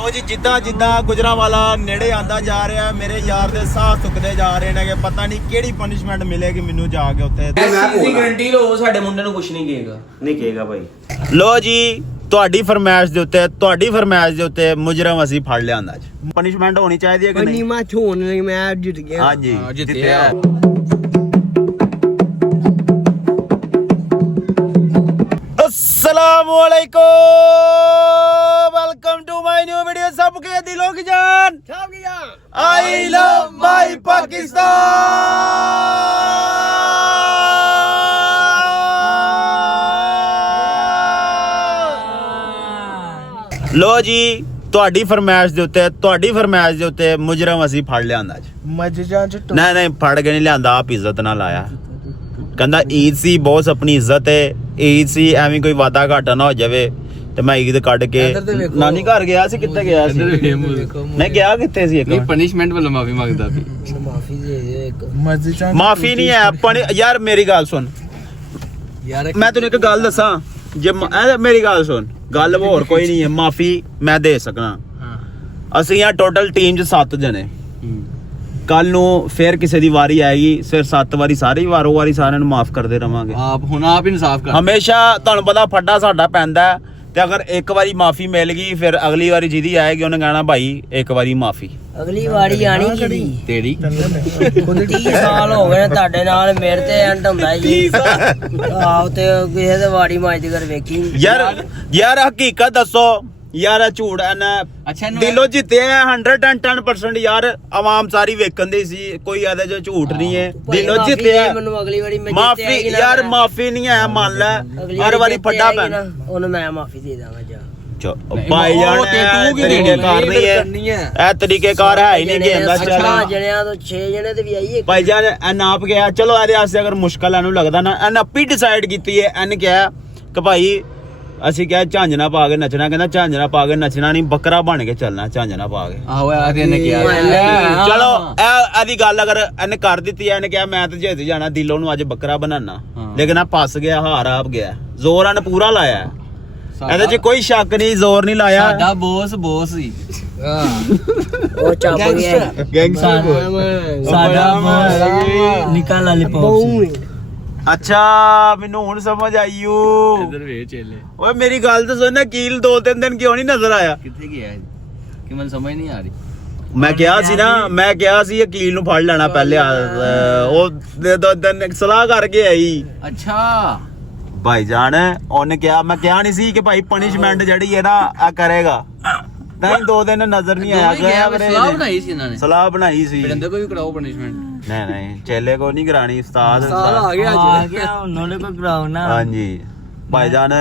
ਲੋ ਜੀ ਜਿੱਦਾਂ ਗੁਜਰਾਂਵਾਲਾ ਨੇੜੇ ਆਂਦਾ ਜਾ ਰਿਹਾ ਮੇਰੇ ਯਾਰ ਦੇ ਸਾਹ ਸੁੱਕਦੇ ਜਾ ਰਹੇ ਨੇ ਕਿ ਪਤਾ ਨਹੀਂ ਕਿਹੜੀ ਪਨਿਸ਼ਮੈਂਟ ਮਿਲੇਗੀ ਮੈਨੂੰ ਜਾ ਕੇ ਉੱਥੇ। ਦੀ ਗਾਰੰਟੀ ਲਓ ਸਾਡੇ ਮੁੰਡੇ ਨੂੰ ਕੁਝ ਨਹੀਂ ਕਹੇਗਾ। ਨਹੀਂ ਕਹੇਗਾ ਭਾਈ। ਲੋ ਜੀ ਤੁਹਾਡੀ ਫਰਮਾਇਸ਼ ਦੇ ਉੱਤੇ ਮੁਜਰਮ ਅਸੀਂ ਫੜ ਲਿਆਂਦਾ ਅੱਜ। ਪਨਿਸ਼ਮੈਂਟ ਹੋਣੀ ਚਾਹੀਦੀ ਹੈ ਕਿ ਨਹੀਂ? ਮੈਂ ਛੋਣ ਨਹੀਂ ਮੈਂ ਜਿੱਤ ਗਿਆ। ਹਾਂਜੀ ਜਿੱਤਿਆ। अस्सलामुअलैकुम, welcome to my new video. सबके दिलों की जान, आई लव माय पाकिस्तान। लो जी ਤੁਹਾਡੀ ਫਰਮਾਇਸ਼ ਦੇ ਉੱਤੇ ਮੁਜਰਮ ਅਸੀਂ ਫੜ ਲਿਆਂਦਾ ਅੱਜ। ਨਹੀਂ ਫੜ ਕੇ ਨਹੀਂ ਲਿਆਂਦਾ, ਆਪ ਇੱਜ਼ਤ ਨਾਲ ਆਇਆ। ਕਹਿੰਦਾ ਈਦ ਸੀ ਬੌਸ, ਆਪਣੀ ਇੱਜ਼ਤ ਹੈ ਈਦ ਸੀ, ਐਵੇਂ ਕੋਈ ਵਾਦਾ ਘਾਟਾ ਨਾ ਹੋ ਜਾਵੇ ਤੇ ਮੈਂ ਈਦ ਕੱਢ ਕੇ ਨਾਨੀ ਘਰ ਗਿਆ ਸੀ। ਕਿੱਥੇ ਗਿਆ ਸੀ? ਨਹੀਂ ਗਿਆ ਕਿੱਥੇ ਸੀ? ਨਹੀਂ ਪਨਿਸ਼ਮੈਂਟ ਵੱਲੋਂ ਮਾਫੀ ਮੰਗਦਾ ਸੀ। ਮਾਫੀ ਦੇ ਦੇ ਇੱਕ ਮਾਫੀ ਨਹੀਂ ਹੈ ਯਾਰ, ਮੇਰੀ ਗੱਲ ਸੁਣ ਯਾਰ, ਮੈਂ ਤੈਨੂੰ ਇੱਕ ਗੱਲ ਦੱਸਾਂ, ਜੇ ਮੇਰੀ ਗੱਲ ਸੁਣ, ਗੱਲ ਹੋਰ ਕੋਈ ਨਹੀਂ ਹੈ। ਮਾਫੀ ਮੈਂ ਦੇ ਸਕਣਾ। ਅਸੀਂ ਆ ਟੋਟਲ ਟੀਮ 'ਚ 7 ਜਣੇ। ਕੱਲ ਨੂੰ ਫਿਰ ਕਿਸੇ ਦੀ ਵਾਰੀ ਆਏਗੀ, ਫਿਰ 7 ਵਾਰੀ ਸਾਰੇ ਵਾਰੋ ਵਾਰੀ ਸਾਰਿਆਂ ਨੂੰ ਮਾਫ ਕਰਦੇ ਰਵਾਂਗੇ। ਆਪ ਇਨਸਾਫ ਕਰ। ਹਮੇਸ਼ਾ ਤੁਹਾਨੂੰ ਪਤਾ ਫੱਡਾ ਸਾਡਾ ਪੈਂਦਾ ਤੇ ਅਗਰ ਇੱਕ ਵਾਰੀ ਮਾਫੀ ਮਿਲ ਗਈ ਫਿਰ ਅਗਲੀ ਵਾਰੀ ਜਿਹਦੀ ਆਏਗੀ ਉਹਨੇ ਕਹਿਣਾ ਭਾਈ ਇੱਕ ਵਾਰੀ ਮਾਫੀ। ਅਗਲੀ ਵਾਰੀ ਆਣੀ ਕਿਹੜੀ ਤੇਰੀ? 30 ਸਾਲ ਹੋ ਗਏ ਤੁਹਾਡੇ ਨਾਲ, ਮੇਰੇ ਤੇ ਐਂਡ ਹੁੰਦਾ ਜੀ। ਆਹ ਤੇ ਕਿਸੇ ਦੇ ਵਾੜੀ ਮਾਜ ਦੀ ਕਰ ਵੇਖੀ ਯਾਰ ਹਕੀਕਤ ਦੱਸੋ ਯਾਰ, ਝੂਠ ਦਿਲੋਂ ਜਿੱਤਿਆ 110% ਯਾਰ। ਆਵਾਮ ਸਾਰੀ ਵੇਖਣ ਦੀ ਸੀ, ਕੋਈ ਇਹਦੇ ਚ ਝੂਠ ਨਹੀਂ ਹੈ। ਦਿਲੋਂ ਜਿੱਤਿਆ। ਮੈਨੂੰ ਅਗਲੀ ਵਾਰੀ ਮੈਂ ਮਾਫੀ ਯਾਰ, ਮਾਫੀ ਨਹੀਂ ਹੈ, ਮੰਨ ਲੈ ਹਰ ਵਾਰੀ ਫੱਡਾ ਪੈਣਾ। ਉਹਨੂੰ ਮੈਂ ਮਾਫੀ ਦੇ ਦਾਂਗਾ ਜਾ। ਭਾਈ ਜਾਨ ਤਰੀਕੇਕਾਰ ਨਹੀਂ ਹੈ, ਇਹ ਤਰੀਕੇਕਾਰ ਹੈ ਹੀ ਨਹੀਂ ਗੇਮ ਦਾ। ਚੱਲ ਜਣਿਆਂ ਤੋਂ 6 ਜਣੇ ਤੇ ਵੀ ਆਈਏ ਭਾਈ ਜਾਨ ਇਹ ਨਾਪ ਗਿਆ। ਚਲੋ ਇਹਦੇ ਵਾਸਤੇ ਅਗਰ ਮੁਸ਼ਕਲ ਇਹਨੂੰ ਲੱਗਦਾ ਨਾ, ਇਹਨੇ ਆਪੀ ਡਿਸਾਈਡ ਕੀਤੀ ਹੈ। ਇਹਨੇ ਕਿਹਾ ਕਿ ਭਾਈ ਅਸੀਂ ਕਿਹਾ ਝਾਂਜਣਾ ਪਾ ਕੇ ਨੱਚਣਾ, ਕਹਿੰਦਾ ਝਾਂਜਣਾ ਪਾ ਕੇ ਨੱਚਣਾ ਨਹੀਂ, ਬੱਕਰਾ ਬਣ ਕੇ ਚੱਲਣਾ ਝਾਂਜਣਾ ਪਾ ਕੇ। ਆਹੋ ਇਹਨੇ ਕਿਹਾ। ਚਲੋ ਇਹਦੀ ਗੱਲ ਅਗਰ ਇਹਨੇ ਕਰ ਦਿੱਤੀ, ਇਹਨੇ ਕਿਹਾ ਮੈਂ ਤੇ ਜਿੱਤ ਜਾਣਾ, ਦਿਲੋਂ ਨੂੰ ਅੱਜ ਬੱਕਰਾ ਬਣਾਣਾ, ਲੇਕਿਨ ਆ ਫਸ ਗਿਆ, ਹਾਰ ਆਪ ਗਿਆ। ਜ਼ੋਰ ਇਹਨੇ ਪੂਰਾ ਲਾਇਆ, ਇਹਦੇ 'ਚ ਕੋਈ ਸ਼ੱਕ ਨਹੀਂ, ਜ਼ੋਰ ਨਹੀਂ ਲਾਇਆ। ਸਾਡਾ ਬੋਸ ਸੀ। ਉਹ ਚੱਪ ਗਿਆ ਗੈਂਗਸਟਰ ਸਾਡਾ ਨਿਕਾਲ ਵਾਲੀ ਪੌਂਚ। ਅੱਛਾ ਮੈਨੂੰ ਹੁਣ ਸਮਝ ਆਈ ਓ। ਇੱਧਰ ਵੇ ਚੇਲੇ। ਓਏ ਮੇਰੀ ਗੱਲ ਤਾਂ ਸੁਣ, ਕੀਲ 2-3 ਦਿਨ ਕਿਉਂ ਨਹੀਂ ਨਜ਼ਰ ਆਇਆ? ਕਿੱਥੇ ਗਿਆ ਕਿ ਮੈਨੂੰ ਸਮਝ ਨਹੀਂ ਆ ਰਹੀ। ਮੈਂ ਕਿਹਾ ਸੀ ਕੀਲ ਨੂੰ ਫੜ ਲੈਣਾ ਪਹਿਲੇ। ਉਹ 2 ਦਿਨ ਸਲਾਹ ਕਰਕੇ ਆਈ। ਅੱਛਾ ਭਾਈ ਜਾਨ ਉਹਨੇ ਕਿਹਾ, ਮੈਂ ਕਿਹਾ ਨਹੀਂ ਸੀ ਕਿ ਭਾਈ ਪਨਿਸ਼ਮੈਂਟ ਜਿਹੜੀ ਹੈ ਨਾ ਆ ਕਰੇਗਾ, ਤਾਂ 2 ਦਿਨ ਨਜ਼ਰ ਨਹੀਂ ਆਇਆ। ਸਲਾਹ ਬਣਾਈ ਸੀ ਇਹਨਾਂ ਨੇ। ਸਲਾਹ ਬਣਾਈ ਸੀ ਪਿੰਡ ਕੋਈ ਕਰਾਓ ਪਨਿਸ਼ਮੈਂਟ। ਨਹੀਂ ਚੇਲੇ ਕੋ ਨਹੀਂ ਕਰਾਣੀ, ਉਸਤਾਦ ਆ ਗਿਆ ਉਹਨਾਂ ਨੇ ਕੋਈ ਕਰਾਉ ਨਾ। ਹਾਂਜੀ ਭਾਈ ਜਾਨ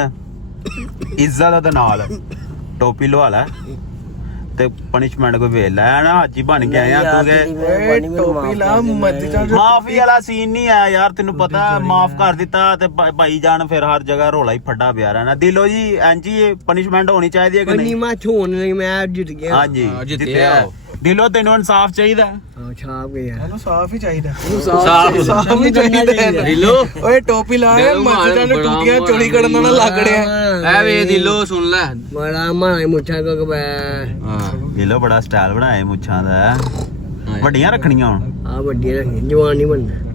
ਇੱਜ਼ਤ ਦੇ ਨਾਲ ਟੋਪੀ ਲਵਾ ਲੈ ਤੇ ਪਨਿਸ਼ਮੈਂਟ ਕੋਈ ਵੇਖ ਲੈ ਨਾ। ਹਾਜੀ ਬਣ ਕੇ ਆਇਆ ਤੂੰ ਕੇ ਟੋਪੀ ਲਾ ਮਾਫੀ ਵਾਲਾ ਸੀਨ ਨਹੀਂ ਆਇਆ ਯਾਰ, ਤੈਨੂੰ ਪਤਾ ਮਾਫ ਕਰ ਦਿੱਤਾ ਤੇ ਭਾਈ ਜਾਨ ਫਿਰ ਹਰ ਜਗ੍ਹਾ ਰੋਲਾ ਹੀ ਫੱਡਾ ਪਿਆ ਰਹਿਣਾ। ਦਿਲੋਂ ਜੀ ਇੰਜੀ ਪਨਿਸ਼ਮੈਂਟ ਹੋਣੀ ਚਾਹੀਦੀ ਹੈ ਕਿ ਨਹੀਂ? ਮੈਂ ਛੋਣ ਨਹੀਂ ਮੈਂ ਜਿੱਤ ਗਿਆ। ਹਾਂਜੀ ਜਿੱਤਿਆ। ਦਿਲੋਂ ਤੈਨੂੰ ਇਨਸਾਫ ਚਾਹੀਦਾ? ਛਾਪ ਗਿਆ ਉਹਨੂੰ ਸਾਫ ਹੀ ਚਾਹੀਦਾ। ਸਾਫ ਹੀ ਚਾਹੀਦਾ। ਦਿਲੋ ਓਏ ਟੋਪੀ ਲਾ, ਮਸਜਿਦਾਂ ਨੂੰ ਟੂਟੀਆਂ ਚੋਰੀ ਕਰਨ ਨਾਲ ਲੱਗ ਰਿਹਾ। ਐ ਵੇ ਦਿਲੋ ਸੁਣ ਲੈ, ਬੜਾ ਮਾਰੇ ਮੁੱਛਾਂ ਕੋ ਬੈ। ਦਿਲੋਂ ਬੜਾ ਸਟਾਈਲ ਬਣਾਇਆ ਮੁੱਛਾਂ ਦਾ, ਵੱਡੀਆਂ ਰੱਖਣੀਆਂ ਹੁਣ। ਆ ਵੱਡੀਆਂ ਰੱਖਣੀਆਂ, ਜਵਾਨ ਨਹੀਂ ਬਣਨਾ।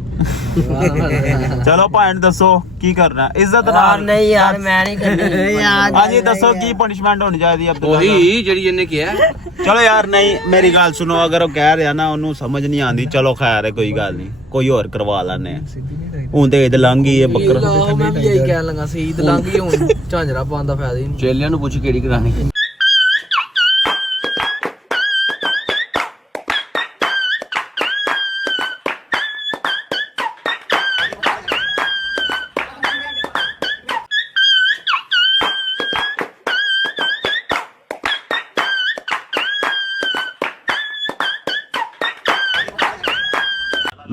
ਚਲੋ ਭਾਣ ਦੱਸੋ ਕੀ ਕਰਨਾ ਇੱਜ਼ਤ ਨਾਲ? ਨਹੀਂ ਯਾਰ ਮੈਂ ਨਹੀਂ ਕਰਨੀ ਯਾਰ। ਹਾਂਜੀ ਦੱਸੋ ਕੀ ਪਨਿਸ਼ਮੈਂਟ ਹੋਣੀ ਚਾਹੀਦੀ ਅਬਦੁੱਲਾ? ਉਹੀ ਜਿਹੜੀ ਇਹਨੇ ਕਿਹਾ। ਚਲੋ ਯਾਰ ਨਹੀਂ ਮੇਰੀ ਗੱਲ ਸੁਣੋ, ਅਗਰ ਉਹ ਕਹਿ ਰਿਹਾ ਨਾ ਉਹਨੂੰ ਸਮਝ ਨਹੀਂ ਆਉਂਦੀ, ਚਲੋ ਖੈਰ ਹੈ ਕੋਈ ਗੱਲ ਨਹੀਂ, ਕੋਈ ਹੋਰ ਕਰਵਾ ਲੈਣੇ। ਹੁਣ ਤੇ ਈਦ ਲੰਘ ਗਈ ਹੈ, ਬੱਕਰਾ ਮੈਂ ਵੀ ਇਹੀ ਕਹਿਣ ਲੱਗਾ ਸੀ, ਈਦ ਲੰਘ ਗਈ, ਹੁਣ ਝਾਂਜਰਾ ਪਾਉਣ ਦਾ ਫਾਇਦਾ ਹੀ ਨਹੀਂ। ਚੇਲਿਆਂ ਨੂੰ ਪੁੱਛ ਕਿਹੜੀ ਕਰਾਣੀ।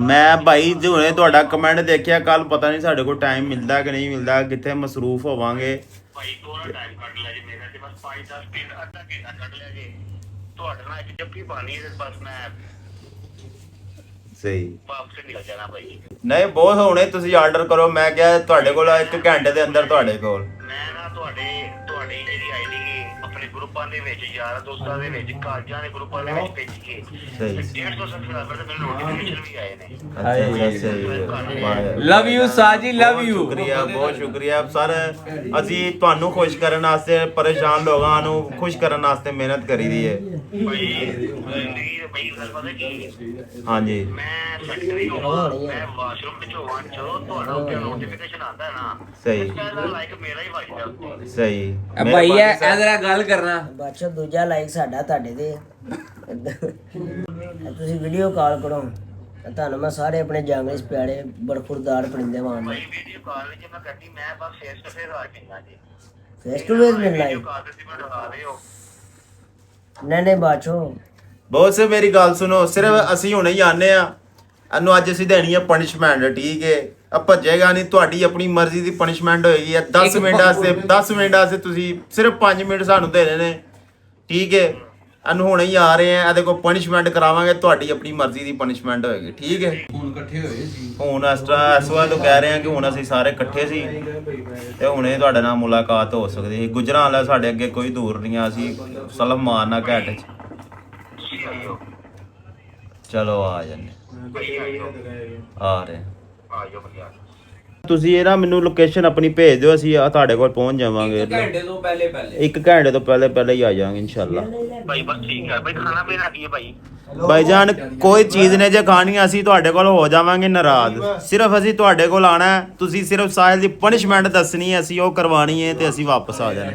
ਮੈਂ ਭਾਈ ਹੁਣੇ ਤੁਹਾਡਾ ਕਮੈਂਟ ਦੇਖਿਆ ਕੱਲ, ਪਤਾ ਨਹੀਂ ਸਾਡੇ ਕੋਲ ਟਾਈਮ ਮਿਲਦਾ ਕਿ ਨਹੀਂ ਮਿਲਦਾ, ਕਿੱਥੇ ਮਸਰੂਫ ਹੋਵਾਂਗੇ। ਭਾਈ ਥੋੜਾ ਟਾਈਮ ਕੱਢ ਲਿਆ ਜੀ ਮੇਰਾ, ਤੇ ਬਸ 5-10 ਮਿੰਟ ਅੱਧਾ ਘੰਟਾ ਕੱਢ ਲਿਆ ਜੀ ਤੁਹਾਡੇ ਨਾਲ ਇੱਕ ਜੱਫੀ ਪਾਣੀ ਹੈ, ਬਸ ਮੈਂ ਸਹੀ ਵਾਪਸ ਨਿਕਲ ਜਾਣਾ ਭਾਈ। ਨਹੀਂ ਬਹੁਤ ਹੁਣੇ ਤੁਸੀਂ ਆਰਡਰ ਕਰੋ, ਮੈਂ ਕਿਹਾ ਤੁਹਾਡੇ ਕੋਲ 1 ਘੰਟੇ ਦੇ ਅੰਦਰ ਤੁਹਾਡੇ ਕੋਲ। ਮੈਂ ਨਾ ਤੁਹਾਡੀ ਜਿਹੜੀ ਆਈਡੀ ਆਪਣੇ ਗਰੁੱਪਾਂ ਦੇ ਵਿੱਚ ਯਾਰਾਂ ਦੋਸਤਾਂ ਦੇ ਵਿੱਚ ਕਾਲਜਾਂ ਦੇ ਗਰੁੱਪਾਂ ਦੇ ਵਿੱਚ ਭੇਜ ਕੇ ਸਹੀ 150 ਸਬਸਕ੍ਰਾਈਬਰ ਤੇ ਮੈਨੂੰ ਨੋਟੀਫਿਕੇਸ਼ਨ ਵੀ ਆਏ ਨੇ। ਲਵ ਯੂ ਸਾਜੀ ਲਵ ਯੂ। ਸ਼ੁਕਰੀਆ, ਬਹੁਤ ਸ਼ੁਕਰੀਆ ਸਰ। ਅਸੀਂ ਤੁਹਾਨੂੰ ਖੁਸ਼ ਕਰਨ ਵਾਸਤੇ, ਪਰੇਸ਼ਾਨ ਲੋਕਾਂ ਨੂੰ ਖੁਸ਼ ਕਰਨ ਵਾਸਤੇ ਮਿਹਨਤ ਕਰੀਦੀ ਹੈ। ਭਾਈ ਜ਼ਿੰਦਗੀ ਦੇ ਬਈ ਗੱਲ ਪਤਾ ਕੀ, ਹਾਂਜੀ ਮੈਂ ਸੈਕਟਰੀ ਹੋਵਾਂ, ਮੈਂ ਵਾਸ਼ਰੂਮ ਵਿੱਚ ਹੋਵਾਂ, ਜੋ ਤੁਹਾਡਾ ਉੱਤੇ ਨੋਟੀਫਿਕੇਸ਼ਨ ਆਉਂਦਾ ਹੈ ਨਾ, ਸਹੀ ਇਹਦਾ ਲਾਈਕ ਮੇਰਾ ਹੀ ਵੱਜਦਾ ਉੱਤੇ। ਸਹੀ। ਭਾਈ ਇਹ ਜਰਾ ਗੱਲ ਕਰਨਾ। ਬਾਦਸ਼ਾਹ ਦੂਜਾ ਲਾਈਕ ਸਾਡਾ ਤੁਹਾਡੇ ਤੇ ਤੁਸੀਂ ਵੀਡੀਓ ਕਾਲ ਕਰੋ ਤਾਂ ਤੁਹਾਨੂੰ ਮੈਂ ਸਾਰੇ ਆਪਣੇ ਜੰਗਲ ਪਿਆਰੇ ਬਰਖੁਰਦਾਰ ਪਰਿੰਦੇ ਮਾਰਨਾ। ਭਾਈ ਵੀਡੀਓ ਕਾਲ ਵਿੱਚ ਮੈਂ ਕਰਨੀ, ਮੈਂ ਬਸ ਫੇਸ ਟੂ ਫੇਸ ਆ ਮਿਲਣਾ ਜੀ। ਫੇਸ ਟੂ ਫੇਸ ਮਿਲਣਾ ਹੈ? ਵੀਡੀਓ ਕਾਲ ਤੇ ਮੈਨੂੰ ਦਿਖਾ ਰਹੇ ਹੋ। ਨਹੀਂ ਬਾਦਸ਼ਾਹ ਬਹੁਤ ਸੇ ਮੇਰੀ ਗੱਲ ਸੁਣੋ, ਸਿਰਫ ਅਸੀਂ ਹੁਣੇ ਹੀ ਆਨੇ ਆ, ਇਹਨੂੰ ਅੱਜ ਅਸੀਂ ਦੇਣੀ ਹੈ ਪਨਿਸ਼ਮੈਂਟ, ਠੀਕ ਹੈ? ਆ ਭੱਜੇਗਾ ਨਹੀਂ, ਤੁਹਾਡੀ ਆਪਣੀ ਮਰਜ਼ੀ ਦੀ ਪਨਿਸ਼ਮੈਂਟ ਹੋਏਗੀ। 10 ਮਿੰਟ ਵਾਸਤੇ ਤੁਸੀਂ ਸਿਰਫ 5 ਮਿੰਟ ਸਾਨੂੰ ਦੇਣੇ ਨੇ, ਠੀਕ ਹੈ? ਇਹਨੂੰ ਹੁਣੇ ਹੀ ਆ ਰਹੇ ਆ, ਇਹਦੇ ਕੋਲ ਪਨਿਸ਼ਮੈਂਟ ਕਰਾਵਾਂਗੇ, ਤੁਹਾਡੀ ਆਪਣੀ ਮਰਜ਼ੀ ਦੀ ਪਨਿਸ਼ਮੈਂਟ ਹੋਏਗੀ, ਠੀਕ ਹੈ? ਹੁਣ ਇਕੱਠੇ ਹੋਏ ਸੀ। ਹੁਣ ਇਸ ਵਾਰ ਤੋਂ ਕਹਿ ਰਹੇ ਆ ਕਿ ਹੁਣ ਅਸੀਂ ਸਾਰੇ ਇਕੱਠੇ ਸੀ ਤੇ ਹੁਣੇ ਤੁਹਾਡੇ ਨਾਲ ਮੁਲਾਕਾਤ ਹੋ ਸਕਦੀ ਹੈ। ਗੁਜਰਾਂ ਵਾਲਾ ਸਾਡੇ ਅੱਗੇ ਕੋਈ ਦੂਰ ਨਹੀਂ ਆ, ਅਸੀਂ ਸਲਮ ਮਾਰਨਾ ਘੈਂਟ ਚ। ਚਲੋ ਆ ਜਾਂਦੇ ਆ ਰਹੇ। ਤੁਸੀਂ ਇਹ ਨਾ ਮੈਨੂੰ ਲੋਕੇਸ਼ਨ ਆਪਣੀ ਭੇਜ ਦਿਓ, ਅਸੀਂ ਤੁਹਾਡੇ ਕੋਲ ਪਹੁੰਚ ਜਾਵਾਂਗੇ। 1 ਘੰਟੇ ਤੋਂ ਪਹਿਲੇ 1 ਘੰਟੇ ਤੋਂ ਪਹਿਲੇ ਹੀ ਆ ਜਾਵਾਂਗੇ ਇਨਸ਼ਾਅੱਲਾ। ਭਾਈ ਬਸ ਠੀਕ ਹੈ ਭਾਈ, ਖਾਣਾ ਪੀਣਾ ਕੀ ਹੈ ਭਾਈ? ਭਾਈਜਾਨ ਕੋਈ ਚੀਜ਼ ਨੇ ਜੇ ਖਾਣੀ ਆ, ਅਸੀਂ ਤੁਹਾਡੇ ਕੋਲ ਹੋ ਜਾਵਾਂਗੇ ਨਾਰਾਜ਼। ਸਿਰਫ ਅਸੀਂ ਤੁਹਾਡੇ ਕੋਲ ਆਣਾ ਹੈ, ਤੁਸੀਂ ਸਿਰਫ ਸਾਹਿਲ ਦੀ ਪਨਿਸ਼ਮੈਂਟ ਦੱਸਣੀ ਹੈ, ਅਸੀਂ ਉਹ ਕਰਵਾਣੀ ਹੈ ਤੇ ਅਸੀਂ ਵਾਪਸ ਆ ਜਾਣਾ।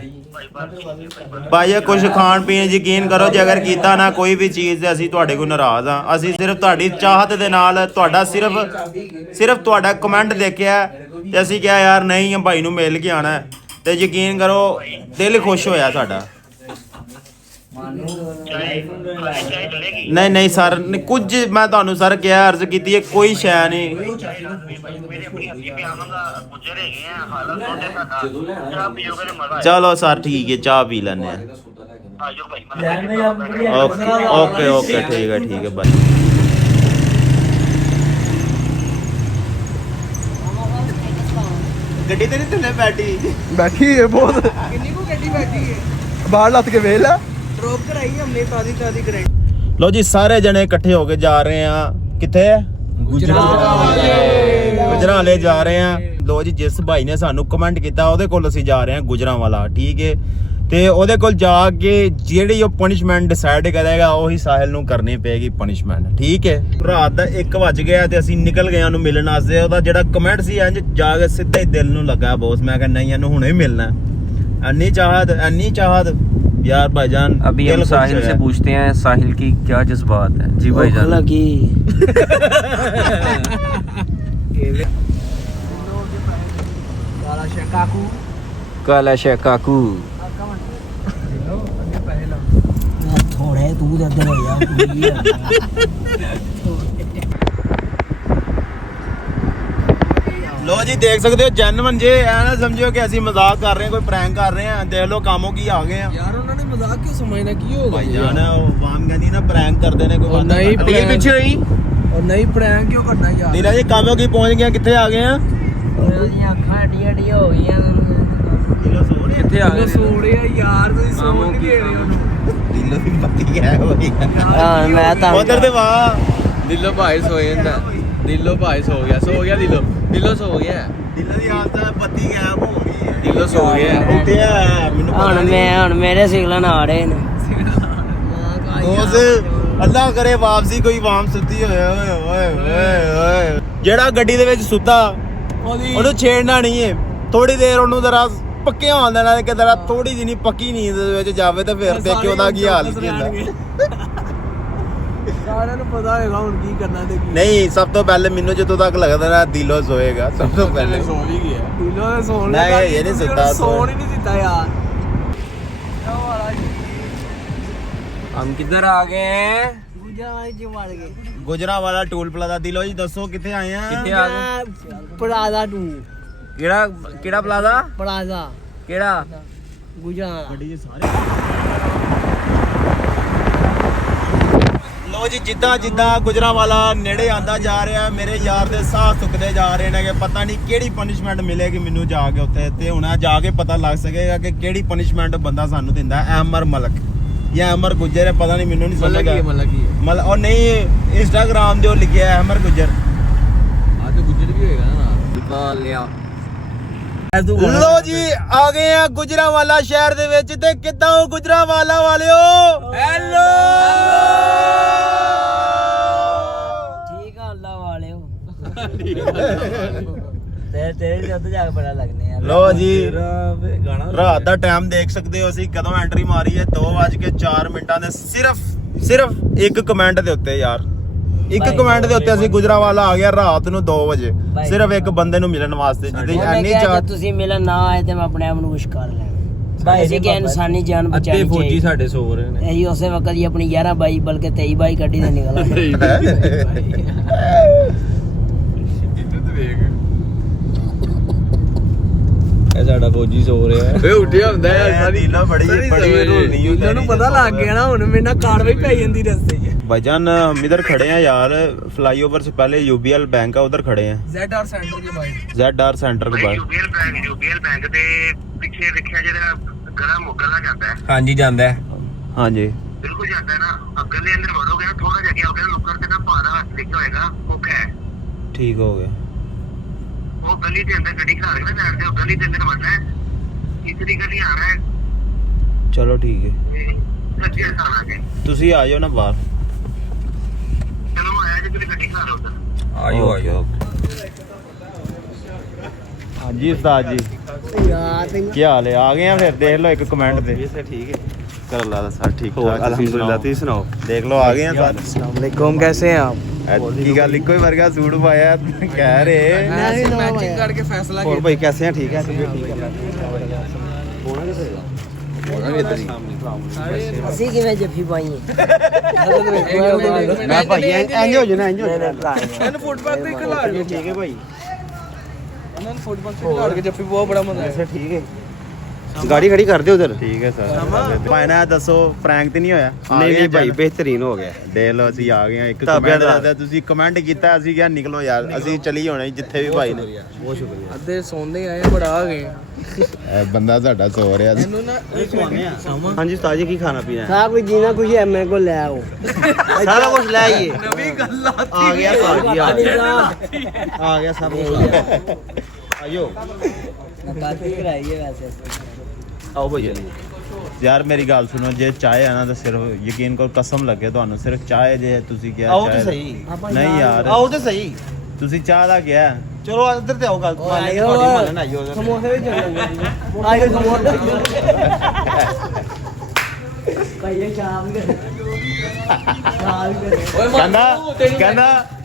ਭਾਈ ਇਹ ਕੁਝ ਖਾਣ ਪੀਣ ਯਕੀਨ ਕਰੋ, ਜੇ ਅਗਰ ਕੀਤਾ ਨਾ ਕੋਈ ਵੀ ਚੀਜ਼ ਤੇ ਅਸੀਂ ਤੁਹਾਡੇ ਕੋਲ ਨਾਰਾਜ਼ ਆ। ਅਸੀਂ ਸਿਰਫ ਤੁਹਾਡੀ ਚਾਹਤ ਦੇ ਨਾਲ ਤੁਹਾਡਾ ਸਿਰਫ ਤੁਹਾਡਾ ਕਮੈਂਟ ਦੇਖਿਆ ਤੇ ਅਸੀਂ ਕਿਹਾ ਯਾਰ ਨਹੀਂ ਭਾਈ ਨੂੰ ਮਿਲ ਕੇ ਆਣਾ, ਤੇ ਯਕੀਨ ਕਰੋ ਦਿਲ ਖੁਸ਼ ਹੋਇਆ ਸਾਡਾ। ਨਹੀਂ ਸਰ, ਕੁਝ ਮੈਂ ਤੁਹਾਨੂੰ ਸਰ ਕਿਹਾ, ਅਰਜ਼ ਕੀਤੀ ਹੈ, ਕੋਈ ਸ਼ੈ ਨਹੀਂ। ਚਲੋ ਸਰ ਠੀਕ ਹੈ, ਚਾਹ ਪੀ ਲੈਣੇ ਆ। ਓਕੇ ਠੀਕ ਹੈ ਬਾਈ। ਗੱਡੀ ਤੇ ਨਹੀਂ ਥੱਲੇ ਬੈਠੀ ਹੈ ਬਹੁਤ। ਕਿੰਨੀ ਕੋ ਗੱਡੀ ਬੈਠੀ ਹੈ? ਬਾਹਰ ਲੱਤ ਕੇ ਵੇਖ ਲੈ। ਡ੍ਰੌਪ ਕਰਾਈ ਹਮਨੇ ਤਾਜ਼ੀ ਗਰੰਟੀ। ਲੋ ਜੀ ਸਾਰੇ ਜਣੇ ਇਕੱਠੇ ਹੋ ਕੇ ਜਾ ਰਹੇ ਆ, ਕਿੱਥੇ? ਗੁਜਰਾਂਵਾਲੇ ਜਾ ਰਹੇ ਆ। ਲੋ ਜੀ ਜਿਸ ਭਾਈ ਨੇ ਸਾਨੂੰ ਕਮੈਂਟ ਕੀਤਾ ਉਹਦੇ ਕੋਲ ਅਸੀਂ ਜਾ ਰਹੇ ਆ ਗੁਜਰਾਂਵਾਲਾ, ਠੀਕ ਹੈ? ਤੇ ਉਹਦੇ ਕੋਲ ਜਾ ਕੇ ਜਿਹੜੀ ਉਹ ਪਨਿਸ਼ਮੈਂਟ ਡਿਸਾਈਡ ਕਰੇਗਾ ਉਹੀ ਸਾਹਿਲ ਨੂੰ ਕਰਨੀ ਪਏਗੀ ਪਨਿਸ਼ਮੈਂਟ, ਠੀਕ ਹੈ? ਰਾਤ ਦਾ 1 ਵਜ ਗਿਆ ਤੇ ਅਸੀਂ ਨਿਕਲ ਗਏ ਉਹਨੂੰ ਮਿਲਣ ਵਾਸਤੇ। ਉਹਦਾ ਜਿਹੜਾ ਕਮੈਂਟ ਸੀ ਇੰਜ ਜਾ ਕੇ ਸਿੱਧਾ ਹੀ ਦਿਲ ਨੂੰ ਲੱਗਾ ਬੋਸ। ਮੈਂ ਕਹਿੰਦਾ ਨਹੀਂ ਇਹਨੂੰ ਹੁਣੇ ਹੀ ਮਿਲਣਾ। ਇੰਨੀ ਚਾਹਤ यार भाईजान। अभी हम साहिल से पूछते हैं साहिल की क्या जज्बात है। जी भाईजान। काला काकू थोड़े दूध अंदर हो यार। लो जी देख सकते हो जेन्युइन जे है ना, समझियो कि ਅਸੀਂ ਮਜ਼ਾਕ ਕਰ ਰਹੇ ਹਾਂ, ਕੋਈ ਪ੍ਰੈਂਕ ਕਰ ਰਹੇ ਹਾਂ। ਦੇਖ ਲਓ ਕਾਮੋਂ ਕੀ ਆ ਗਏ ਆ ਯਾਰ। ਉਹਨਾਂ ਨੇ ਮਜ਼ਾਕ ਕਿਉਂ ਸਮਝਣਾ? ਕੀ ਹੋ ਗਿਆ ਭਾਈਜਾਨ? ਉਹ ਵਾਮ ਕਹਿੰਦੀ ਨਾ ਪ੍ਰੈਂਕ ਕਰਦੇ ਨੇ ਕੋਈ ਬੰਦਾ। ਨਹੀਂ दिल पीछे हुई। ਔਰ ਨਹੀਂ ਪ੍ਰੈਂਕ ਕਿਉਂ ਕਰਨਾ ਯਾਰ? ਨੀਲਾ ਜੀ ਕਾਮੋਂ ਕੀ ਪਹੁੰਚ ਗਏ, ਕਿੱਥੇ ਆ ਗਏ ਆ? ਉਹਦੀਆਂ ਅੱਖਾਂ ਡੀਆਂ ਹੋ ਗਈਆਂ। ਦਿਲੋਂ ਸੋ ਰਹੇ ਇੱਥੇ ਆ ਗਏ। ਸੋੜਿਆ ਯਾਰ, ਤੁਸੀਂ ਸੋਣ ਨਹੀਂ ਦੇ ਰਹੇ ਉਹਨੂੰ। ਦਿਲੋਂ ਵੀ ਪੱਤੀ ਹੈ ਹੋਈ। ਹਾਂ ਮੈਂ ਤਾਂ ਉਧਰ ਤੇ ਵਾਹ दिलो भाई सो ਜਾਂਦਾ। दिलो भाई सो गया दिलो सो गया। ਦਿਲਾਂ ਦੀ ਹਾਲਤ ਬੱਤੀ ਗਾਇਬ ਹੋ ਗਈ ਹੈ। दिलो सो गया। ਕਿੱਥੇ ਆ ਮੈਨੂੰ ਪਤਾ ਨਹੀਂ। ਹੁਣ ਮੇਰੇ ਸਿਗਨਲ ਆ ਰਹੇ ਨੇ। ਦੋਸਤ ਅੱਲਾ ਕਰੇ ਵਾਪਸੀ ਕੋਈ ਵਾਮ ਸੁੱਤੀ ਹੋਏ ਓਏ। ਜਿਹੜਾ ਗੱਡੀ ਦੇ ਵਿੱਚ ਸੁੱਤਾ ਉਹਨੂੰ ਛੇੜਨਾ ਨਹੀਂ ਏ। ਥੋੜੀ ਦੇਰ ਉਹਨੂੰ ਜ਼ਰਾ ਪੱਕੇ ਹੋਣ ਦੇਣਾ, ਕਿ ਜ਼ਰਾ ਥੋੜੀ ਜਿਹੀ ਨਹੀਂ ਪੱਕੀ ਨੀਂਦ ਦੇ ਵਿੱਚ ਜਾਵੇ ਤੇ ਫਿਰ ਦੇਖਿਓ ਉਹਦਾ ਕੀ ਹਾਲ ਕੀ ਹੁੰਦਾ। ਸਾਰਿਆਂ ਨੂੰ ਪਤਾ ਹੋਏਗਾ ਹੁਣ ਕੀ ਕਰਨਾ ਤੇ ਕੀ ਨਹੀਂ, ਸਭ ਤੋਂ ਪਹਿਲੇ ਮੈਨੂੰ ਜਦੋਂ ਤੱਕ ਲੱਗਦਾ ਨਾ ਦਿਲੋਂ ਸੋਏਗਾ ਸਭ ਤੋਂ ਪਹਿਲੇ। ਸੋ ਵੀ ਗਿਆ ਦਿਲੋਂ ਦੇ ਸੌਣ ਨਹੀਂ, ਲੱਗਾ। ਇਹ ਨਹੀਂ ਸੁੱਤਾ। ਸੌਣ ਹੀ ਨਹੀਂ ਦਿੱਤਾ ਯਾਰ। हम किधर आ गए हैं? Gujranwala toll plaza. ਦਿਲੋਂ ਜੀ ਦੱਸੋ ਕਿੱਥੇ ਆਏ ਆ? कितने आ गए? ਪਲਾਜ਼ਾ ਟੂ केड़ा प्लाजा? ਪਲਾਜ਼ਾ केड़ा? ਗੁਜਰਾਂ। ਲੋ ਲੋ ਜੀ ਜਿੱਦਾਂ ਜਿੱਦਾਂ ਗੁਜਰਾਂਵਾਲਾ ਨੇੜੇ ਆਂਦਾ ਜਾ ਰਿਹਾ ਮੇਰੇ ਯਾਰ ਦੇ ਸਾਹ ਸੁੱਕਦੇ ਜਾ ਰਹੇ ਨੇ ਕਿ ਪਤਾ ਨਹੀਂ ਕਿਹੜੀ ਪਨਿਸ਼ਮੈਂਟ ਮਿਲੇਗੀ ਮੈਨੂੰ ਜਾ ਕੇ ਉੱਥੇ ਤੇ ਹੁਣ ਜਾ ਕੇ ਪਤਾ ਲੱਗ ਸਕੇਗਾ ਕਿ ਕਿਹੜੀ ਪਨਿਸ਼ਮੈਂਟ ਬੰਦਾ ਸਾਨੂੰ ਦਿੰਦਾ ਅਮਰ ਮਲਕ ਜਾਂ ਅਮਰ ਗੁੱਜਰ ਹੈ ਪਤਾ ਨਹੀਂ ਮੈਨੂੰ ਨਹੀਂ ਸਮਝ ਆ ਮਤਲਬ ਉਹ ਨਹੀਂ ਇੰਸਟਾਗ੍ਰਾਮ ਦੇ ਉਹ ਲਿਖਿਆ ਅਮਰ ਗੁੱਜਰ ਆ ਤੇ ਗੁੱਜਰ ਵੀ ਹੋਏਗਾ ਨਾ ਲਿਆ ਲੋ ਜੀ ਆ ਗਏ ਆ ਗੁਜਰਾਂਵਾਲਾ ਸ਼ਹਿਰ ਦੇ ਵਿੱਚ ਤੇ ਕਿੱਦਾਂ ਹੋ ਗੁਜਰਾਂਵਾਲਾ ਵਾਲਿਓ ਹੈਲੋ ਠੀਕ ਆ ਅੱਲਾ ਵਾਲਿਓ ਤੇਰੇ ਜਦ ਜਾ ਕੇ ਬੜਾ ਲੱਗਨੇ ਆ ਲੋ ਜੀ ਰਾਤ ਦਾ ਟਾਈਮ ਦੇਖ ਸਕਦੇ ਹੋ ਅਸੀਂ ਕਦੋਂ ਐਂਟਰੀ ਮਾਰੀ ਹੈ 2:04 ਮਿੰਟਾਂ ਦੇ ਸਿਰਫ ਇੱਕ ਕਮੈਂਟ ਦੇ ਉੱਤੇ ਯਾਰ ਇੱਕ ਕਮੈਂਟ ਦੇ ਉੱਤੇ ਅਸੀਂ ਗੁਜਰਾਂਵਾਲਾ ਆ ਗਿਆ ਰਾਤ ਨੂੰ 2 ਵਜੇ ਸਿਰਫ ਇੱਕ ਬੰਦੇ ਨੂੰ ਮਿਲਣ ਵਾਸਤੇ ਜਿਹਦੀ ਐਨੀ ਚਾਹ ਤੁਸੀਂ ਮਿਲਣ ਨਾ ਆਏ ਤੇ ਮੈਂ ਆਪਣੇ ਆਪ ਨੂੰ ਕੁਛ ਕਰ ਲੈਣਾ ਭਾਈ ਜੀ ਕਿ ਇਨਸਾਨੀ ਜਾਨ ਬਚਾਣੀ ਚਾਹੀਦੀ ਫੌਜੀ ਸਾਡੇ ਸੋ ਰਹੇ ਨੇ ਇਹੀ ਉਸੇ ਵਕਤ ਹੀ ਆਪਣੀ 11 22 ਬਲਕਿ 23 22 ਗੱਡੀ ਤੇ ਨਿਕਲ ਆਏ ਇਹ ਸਾਡਾ ਫੌਜੀ ਸੋ ਰਿਹਾ ਹੈ ਓਏ ਉੱਠਿਆ ਹੁੰਦਾ ਯਾਰ ਸਾਰੀ ਨੀਲਾ ਬੜੀ ਰੋਣੀ ਇਹਨਾਂ ਨੂੰ ਪਤਾ ਲੱਗ ਗਿਆ ਨਾ ਹੁਣ ਮੇਰੇ ਨਾਲ ਕਾਰਵਾਈ ਪੈ ਜਾਂਦੀ ਰਸਤੇ 'ਚ भाईजान हम इधर खड़े हैं यार फ्लाईओवर से पहले यूबीएल बैंक है उधर खड़े हैं ZR सेंटर के बाहर ZR सेंटर के बाहर ਯੂਬੀਐਲ ਬੈਂਕ ਦੇ ਪਿੱਛੇ ਦੇਖਿਆ ਜਿਹੜਾ ਗਲਾ ਮੁਗਲਾ ਜਾਂਦਾ ਹੈ ਹਾਂਜੀ ਜਾਂਦਾ हाँ जी ਬਿਲਕੁਲ ਜਾਂਦਾ ਹੈ ਨਾ ਅਗਲੇ ਅੰਦਰ ਵੜੋਗੇ ਨਾ ਥੋੜਾ ਜਿਹਾ ਅੱਗੇ ਆਓਗੇ ਨਾ ਨੁੱਕਰ ਤੇ ਨਾ ਪਾਣਾ ਲਿਖਿਆ ਹੋਏਗਾ ਉਹ ਹੈ ठीक हो गया ਉਹ ਗਲੀ ਦੇ ਅੰਦਰ ਗੱਡੀ ਖੜਾ ਕੇ ਨਾ ਸਾਈਡ ਤੇ ਉਹ ਗਲੀ ਦੇ ਅੰਦਰ ਵੜਨਾ ਹੈ ਤੀਸਰੀ ਗਲੀ ਆਣਾ ਹੈ चलो ठीक है ਸੱਜੇ ਸਾਹ ਆ ਕੇ तुसी आ जाओ ना बाहर ਚਲੋ ਆਇਆ ਜੇ ਤੁਸੀਂ ਗੱਡੀ ਖੜਾ ਲਓ ਉੱਧਰ ਆਇਓ ਆਇਓ हाँ जी उस्ताद जी क्या हाल है आ गए हैं फिर देख लो एक कमेंट दे ठीक है कर अल्लाह दा सर ठीक ठाक अल्हम्दुलिल्लाह तुसी सुनाओ देख लो आ गए हैं सर अस्सलाम कैसे हैं आप की गल इको ही वर्गा सूट पाया कह रहे मैचिंग करके फैसला और भाई कैसे हैं ठीक है ਅਸੀਂ ਕਿਵੇਂ ਜੱਫੀ ਪਾਈ मैं भाई इंज हो जाना इंज हो जाना ਇਹਨੂੰ ਫੁੱਟਪਾਥ ਤੇ ਖਿਲਾ ਦਿਓ ठीक है भाई ਇਹਨਾਂ ਨੂੰ ਫੁੱਟਪਾਥ ਤੇ ਖਿਲਾ ਕੇ ਜੱਫੀ ਬਹੁਤ ਬੜਾ ਮਜ਼ਾ ਹੈ ठीक है गाड़ी खड़ी कर दे उधर ठीक है सर भाई ना दसो प्रैंक ਤੇ ਨਹੀਂ ਹੋਇਆ ਨਹੀਂ ਨਹੀਂ ਭਾਈ ਬਿਹਤਰੀਨ ਹੋ ਗਿਆ ਦੇਖ ਲਓ ਅਸੀਂ ਆ ਗਏ ਆ ਇੱਕ ਢਾਬਿਆਂ ਕਮੈਂਟ ਦਾ। ਦੱਸਦਾ ਤੁਸੀਂ ਕਮੈਂਟ ਕੀਤਾ ਅਸੀਂ ਕਿਹਾ ਨਿਕਲੋ ਯਾਰ ਅਸੀਂ ਚਲੀ ਹੋਣੇ ਜਿੱਥੇ ਵੀ ਭਾਈ ਨੇ ਬਹੁਤ ਸ਼ੁਕਰੀਆ ਅੱਧੇ ਸੌਂਦੇ ਆਏ ਬੜਾ ਆ ਗਏ ਇਹ ਬੰਦਾ ਸਾਡਾ ਸੋ ਰਿਹਾ ਸੀ ਇਹਨੂੰ ਨਾ ਹਾਂਜੀ ਉਸਤਾਦ ਜੀ ਕੀ ਖਾਣਾ ਪੀਣਾ ਹੈ ਸਾਰਾ ਕੁਝ ਜੀਣਾ ਕੁਝ ਹੈ ਮੇਰੇ ਕੋਲ ਲੈ ਆਓ ਸਾਰਾ ਕੁਝ ਲੈ ਆਈਏ ਨਵੀਂ ਗੱਲ ਆ ਗਿਆ ਭਾਜੀ ਆ ਗਿਆ ਸਭ ਕੁਝ ਆਇਓ ਬਾਤੀ ਕਰਾਈਏ ਵੈਸੇ ਆਓ ਭਾਈ ਯਾਰ ਮੇਰੀ ਗੱਲ ਸੁਣੋ ਜੇ ਚਾਹ ਹੈ ਨਾ ਤਾਂ ਸਿਰਫ ਯਕੀਨ ਕਰੋ ਕਸਮ ਲੱਗੇ ਤੁਹਾਨੂੰ ਸਿਰਫ ਚਾਹ ਜੇ ਤੁਸੀਂ ਕਿਹਾ ਆਓ ਤੇ ਚਾਹ ਸਹੀ ਨਹੀਂ ਯਾਰ ਆਓ ਤੇ ਸਹੀ ਤੁਸੀਂ ਚਾਹ ਦਾ ਕਿਹਾ ਚਲੋ ਇੱਧਰ ਤੇ ਆਓ ਗੱਲ ਤੁਹਾਡੀ ਮੰਨ ਆਇਓ ਸਮੋਸੇ ਵੀ ਚੱਲਣਗੇ ਆਏ ਸਮੋਸੇ ਭਾਈ ਚਾਹ ਵੀ ਕਰ ਚਾਹ ਵੀ ਕਰ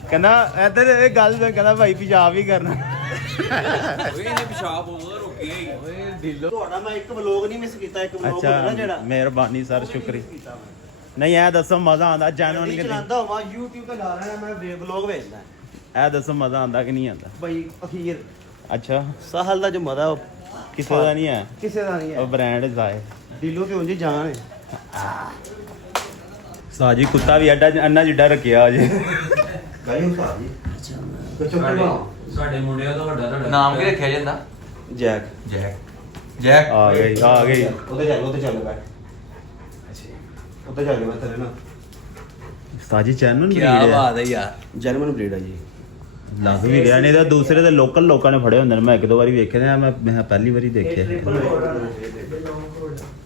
ਕਹਿੰਦਾ ਇੱਧਰ ਇਹ ਗੱਲ ਕਹਿੰਦਾ ਭਾਈ ਪਿਸ਼ਾਬ ਵੀ ਕਰਨਾ ਓਏ ਇਹਨੇ ਪਿਸ਼ਾਬ ਹੋਊਗਾ ਰੋਕੀ ਓਏ ਢਿੱਲੋ ਤੁਹਾਡਾ ਮੈਂ ਇੱਕ ਵਲੋਗ ਨਹੀਂ ਮਿਸ ਕੀਤਾ ਇੱਕ ਵਲੋਗ ਹੁੰਦਾ ਅੱਛਾ ਜਿਹੜਾ ਮਿਹਰਬਾਨੀ ਸਰ ਸ਼ੁਕਰੀ ਨਹੀਂ ਇਹ ਦੱਸੋ ਮਜ਼ਾ ਆਉਂਦਾ ਜੈਨੂਨ ਨਹੀਂ ਕਿ ਚਲਾਉਂਦਾ ਹੋਵਾਂ YouTube ਤੇ ਲਾ ਲੈਣਾ ਮੈਂ ਵਲੋਗ ਵੇਚਦਾ ਇਹ ਦੱਸੋ ਮਜ਼ਾ ਆਉਂਦਾ ਕਿ ਨਹੀਂ ਆਉਂਦਾ ਭਾਈ ਅਖੀਰ ਅੱਛਾ ਸਹਲ ਦਾ ਜੋ ਮਜ਼ਾ ਉਹ ਕਿਸੇ ਦਾ ਨਹੀਂ ਹੈ ਕਿਸੇ ਦਾ ਨਹੀਂ ਉਹ ਹੈ ਬ੍ਰਾਂਡ ਜ਼ਾਏ ਦਿਲੋਂ ਤੇ ਉਂਝ ਜਾਨ ਹੈ ਸਾਜੀ ਕੁੱਤਾ ਵੀ ਐਡਾ ਅੰਨਾ ਜਿੱਡਾ ਰੱਖਿਆ ਅਜੇ ਗਾਈ ਉਸਤਾਦ ਜੀ ਸਾਡੇ ਮੁੰਡਿਆਂ ਦਾ ਵੱਡਾ ਤੁਹਾਡਾ ਨਾਮ ਕੀ ਰੱਖਿਆ ਜਾਂਦਾ ਜੈਕ ਜੈਕ ਆ ਗਈ ਉੱਤੇ ਚੱਲ ਬੈਠ ਉੱਤੇ ਚੱਲ ਮੈਂ ਤੇਰੇ ਨਾਲ ਸਾਜੀ ਚੈਨਲ ਕੀ ਬਰੀਡ ਹੈ ਬਾਤ ਹੈ ਯਾਰ ਜਰਮਨ ਬਰੀਡ ਹੈ ਜੀ ਲੱਗ ਵੀ ਰਿਹਾ ਨਹੀਂ ਤਾਂ ਦੂਸਰੇ ਦੇ ਲੋਕਲ ਲੋਕਾਂ ਨੇ ਫੜੇ ਹੁੰਦੇ ਨੇ ਮੈਂ ਇੱਕ ਦੋ ਵਾਰੀ ਵੇਖੇ ਨੇ ਮੈਂ ਪਹਿਲੀ ਵਾਰੀ ਦੇਖਿਆ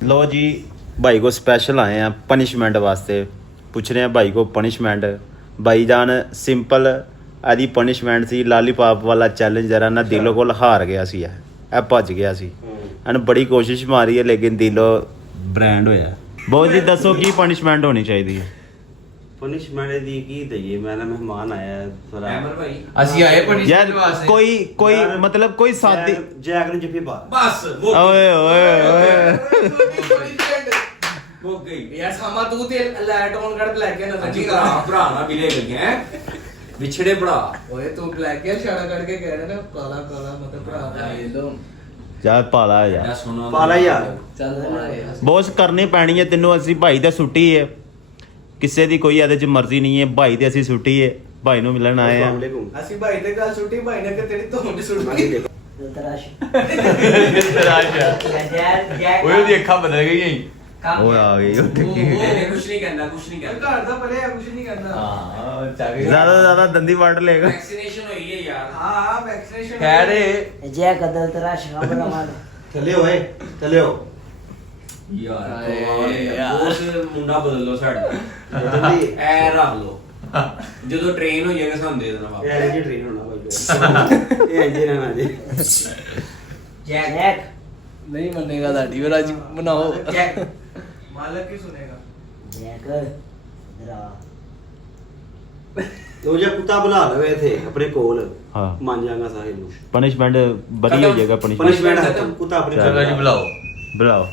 ਲੋ ਜੀ ਭਾਈ ਕੋ ਸਪੈਸ਼ਲ ਆਏ ਆ ਪਨਿਸ਼ਮੈਂਟ ਵਾਸਤੇ ਪੁੱਛ ਰਹੇ ਆ ਭਾਈ ਕੋ ਪਨਿਸ਼ਮੈਂਟ ਭਾਈ ਜਾਨ ਸਿੰਪਲ ਆਦੀ ਪਨਿਸ਼ਮੈਂਟ ਸੀ ਲਾਲੀਪਾਪ ਵਾਲਾ ਚੈਲੰਜ ਜਰਾ ਨਾ ਦਿਲੋਂ ਕੋਲ ਹਾਰ ਗਿਆ ਸੀ ਇਹ ਭੱਜ ਗਿਆ ਸੀ ਇਹਨੇ ਬੜੀ ਕੋਸ਼ਿਸ਼ ਮਾਰੀ ਹੈ ਲੇਕਿਨ ਦਿਲੋਂ ਬ੍ਰਾਂਡ ਹੋਇਆ ਬਹੁਤ ਜੀ ਦੱਸੋ ਕੀ ਪਨਿਸ਼ਮੈਂਟ ਹੋਣੀ ਚਾਹੀਦੀ ਹੈ ਪਨਿਸ਼ਮੈਂਟ ਦੀ ਕੀ ਦਈਏ ਮੈਂ ਨਾ ਮਹਿਮਾਨ ਆਇਆ ਥੋੜਾ ਭਾਈ ਅਸੀਂ ਆਏ ਯਾਰ ਪਨਿਸ਼ਮੈਂਟ ਵਾਸਤੇ ਕੋਈ ਮਤਲਬ ਕੋਈ ਸਾਦੀ ਜੈਕ ਨੂੰ ਜੱਫੀ ਪਾ ਬਸ ਓਏ ਓਏ ਹੋ ਗਈ ਯਾਰ ਸਾਮਾ ਤੂੰ ਤੇ ਲਾਈਟ ਔਨ ਕਰ ਲੈ ਕੇ ਨਾ ਅੱਜੀ ਭਰਾ ਨਾ ਬਿਲੇ ਗਏ ਹੈ ਵਿਛੜੇ ਭਰਾ ਓਏ ਤੂੰ ਬਲੈਕ ਗਿਆ ਇਸ਼ਾਰਾ ਕਰਕੇ ਕਹਿ ਰਿਹਾ ਨਾ ਕਾਲਾ ਕਾਲਾ ਮਤਲਬ ਭਰਾ ਦਾ ਇਹ ਲੋ ਜਾ ਪਾਲਾ ਯਾਰ ਸੁਣੋ ਪਾਲਾ ਯਾਰ ਚੱਲ ਬੋਸ ਕਰਨੀ ਪੈਣੀ ਹੈ ਤੈਨੂੰ ਅਸੀਂ ਭਾਈ ਦਾ ਛੁੱਟੀ ਹੈ ਕਿਸੇ ਦੀ ਕੋਈ ਇਹਦੇ ਚ ਮਰਜ਼ੀ ਨਹੀਂ ਹੈ ਭਾਈ ਤੇ ਅਸੀਂ ਛੁੱਟੀ ਹੈ ਭਾਈ ਨੂੰ ਮਿਲਣ ਆਏ ਆ ਅਸੀਂ ਭਾਈ ਤੇ ਗੱਲ ਛੁੱਟੀ ਭਾਈ ਨੇ ਕਿ ਤੇਰੀ ਧੌਣ ਸੁੱਟੀ ਤਰਾਸ਼ ਓਏ ਉਹਦੀ ਅੱਖਾਂ ਬਦਲ ਗਈਆਂ ਹੀ ਉਹ ਆ ਗਈ ਉੱਠ ਕੇ ਕੁਛ ਨਹੀਂ ਕਰਨਾ ਘਰ ਦਾ ਭਲੇ ਆ ਕੁਝ ਨਹੀਂ ਕਰਨਾ ਹਾਂ ਚੱਕ ਜ਼ਿਆਦਾ ਤੋਂ ਜ਼ਿਆਦਾ ਦੰਦੀ ਵੱਢ ਲੇਗਾ ਵੈਕਸੀਨੇਸ਼ਨ ਹੋਈ ਹੈ ਯਾਰ ਹਾਂ ਵੈਕਸੀਨੇਸ਼ਨ ਕਹਿ ਰਹੇ ਜੈ ਕਦਲ ਤਰਾਸ਼ ਖਬਰ ਮਾਰ ਥੱਲੇ ਹੋਏ ਥੱਲੇ ਹੋ ਯਾਰ ਬਹੁਤ ਮੁੰਡਾ ਬਦਲ ਲਓ ਸਾਡਾ ਜਲਦੀ ਐ ਰੱਖ ਲਓ ਜਦੋਂ ਟ੍ਰੇਨ ਹੋ ਜਾਏਗਾ ਸਾਨੂੰ ਦੇ ਦੇਣਾ ਵਾਪਸ ਇਹ ਜੀ ਟ੍ਰੇਨ ਹੋਣਾ ਭਾਈ ਇਹ ਇੰਜਨ ਨਾ ਜੀ ਜੈਕ ਨਹੀਂ ਮੰਨੇਗਾ ਤੁਹਾਡੀ ਫਿਰ ਅੱਜ ਬਣਾਓ ਜੈਕ ਮਾਲਕ ਕੀ ਸੁਨੇਗਾ ਜੈਕ ਦਰਾ ਉਹ ਜੇ ਕੁੱਤਾ ਬੁਲਾ ਲਵੇ ਇੱਥੇ ਆਪਣੇ ਕੋਲ ਹਾਂ ਮੰਨ ਜਾਗਾ ਸਾਹਿਲ ਨੂੰ ਪਨਿਸ਼ਮੈਂਟ ਬੜੀ ਹੋ ਜਾਏਗਾ ਪਨਿਸ਼ਮੈਂਟ ਪਨਿਸ਼ਮੈਂਟ ਕੁੱਤਾ ਆਪਣੇ ਚਲੋ ਜੀ ਬੁਲਾਓ ਬੁਲਾਓ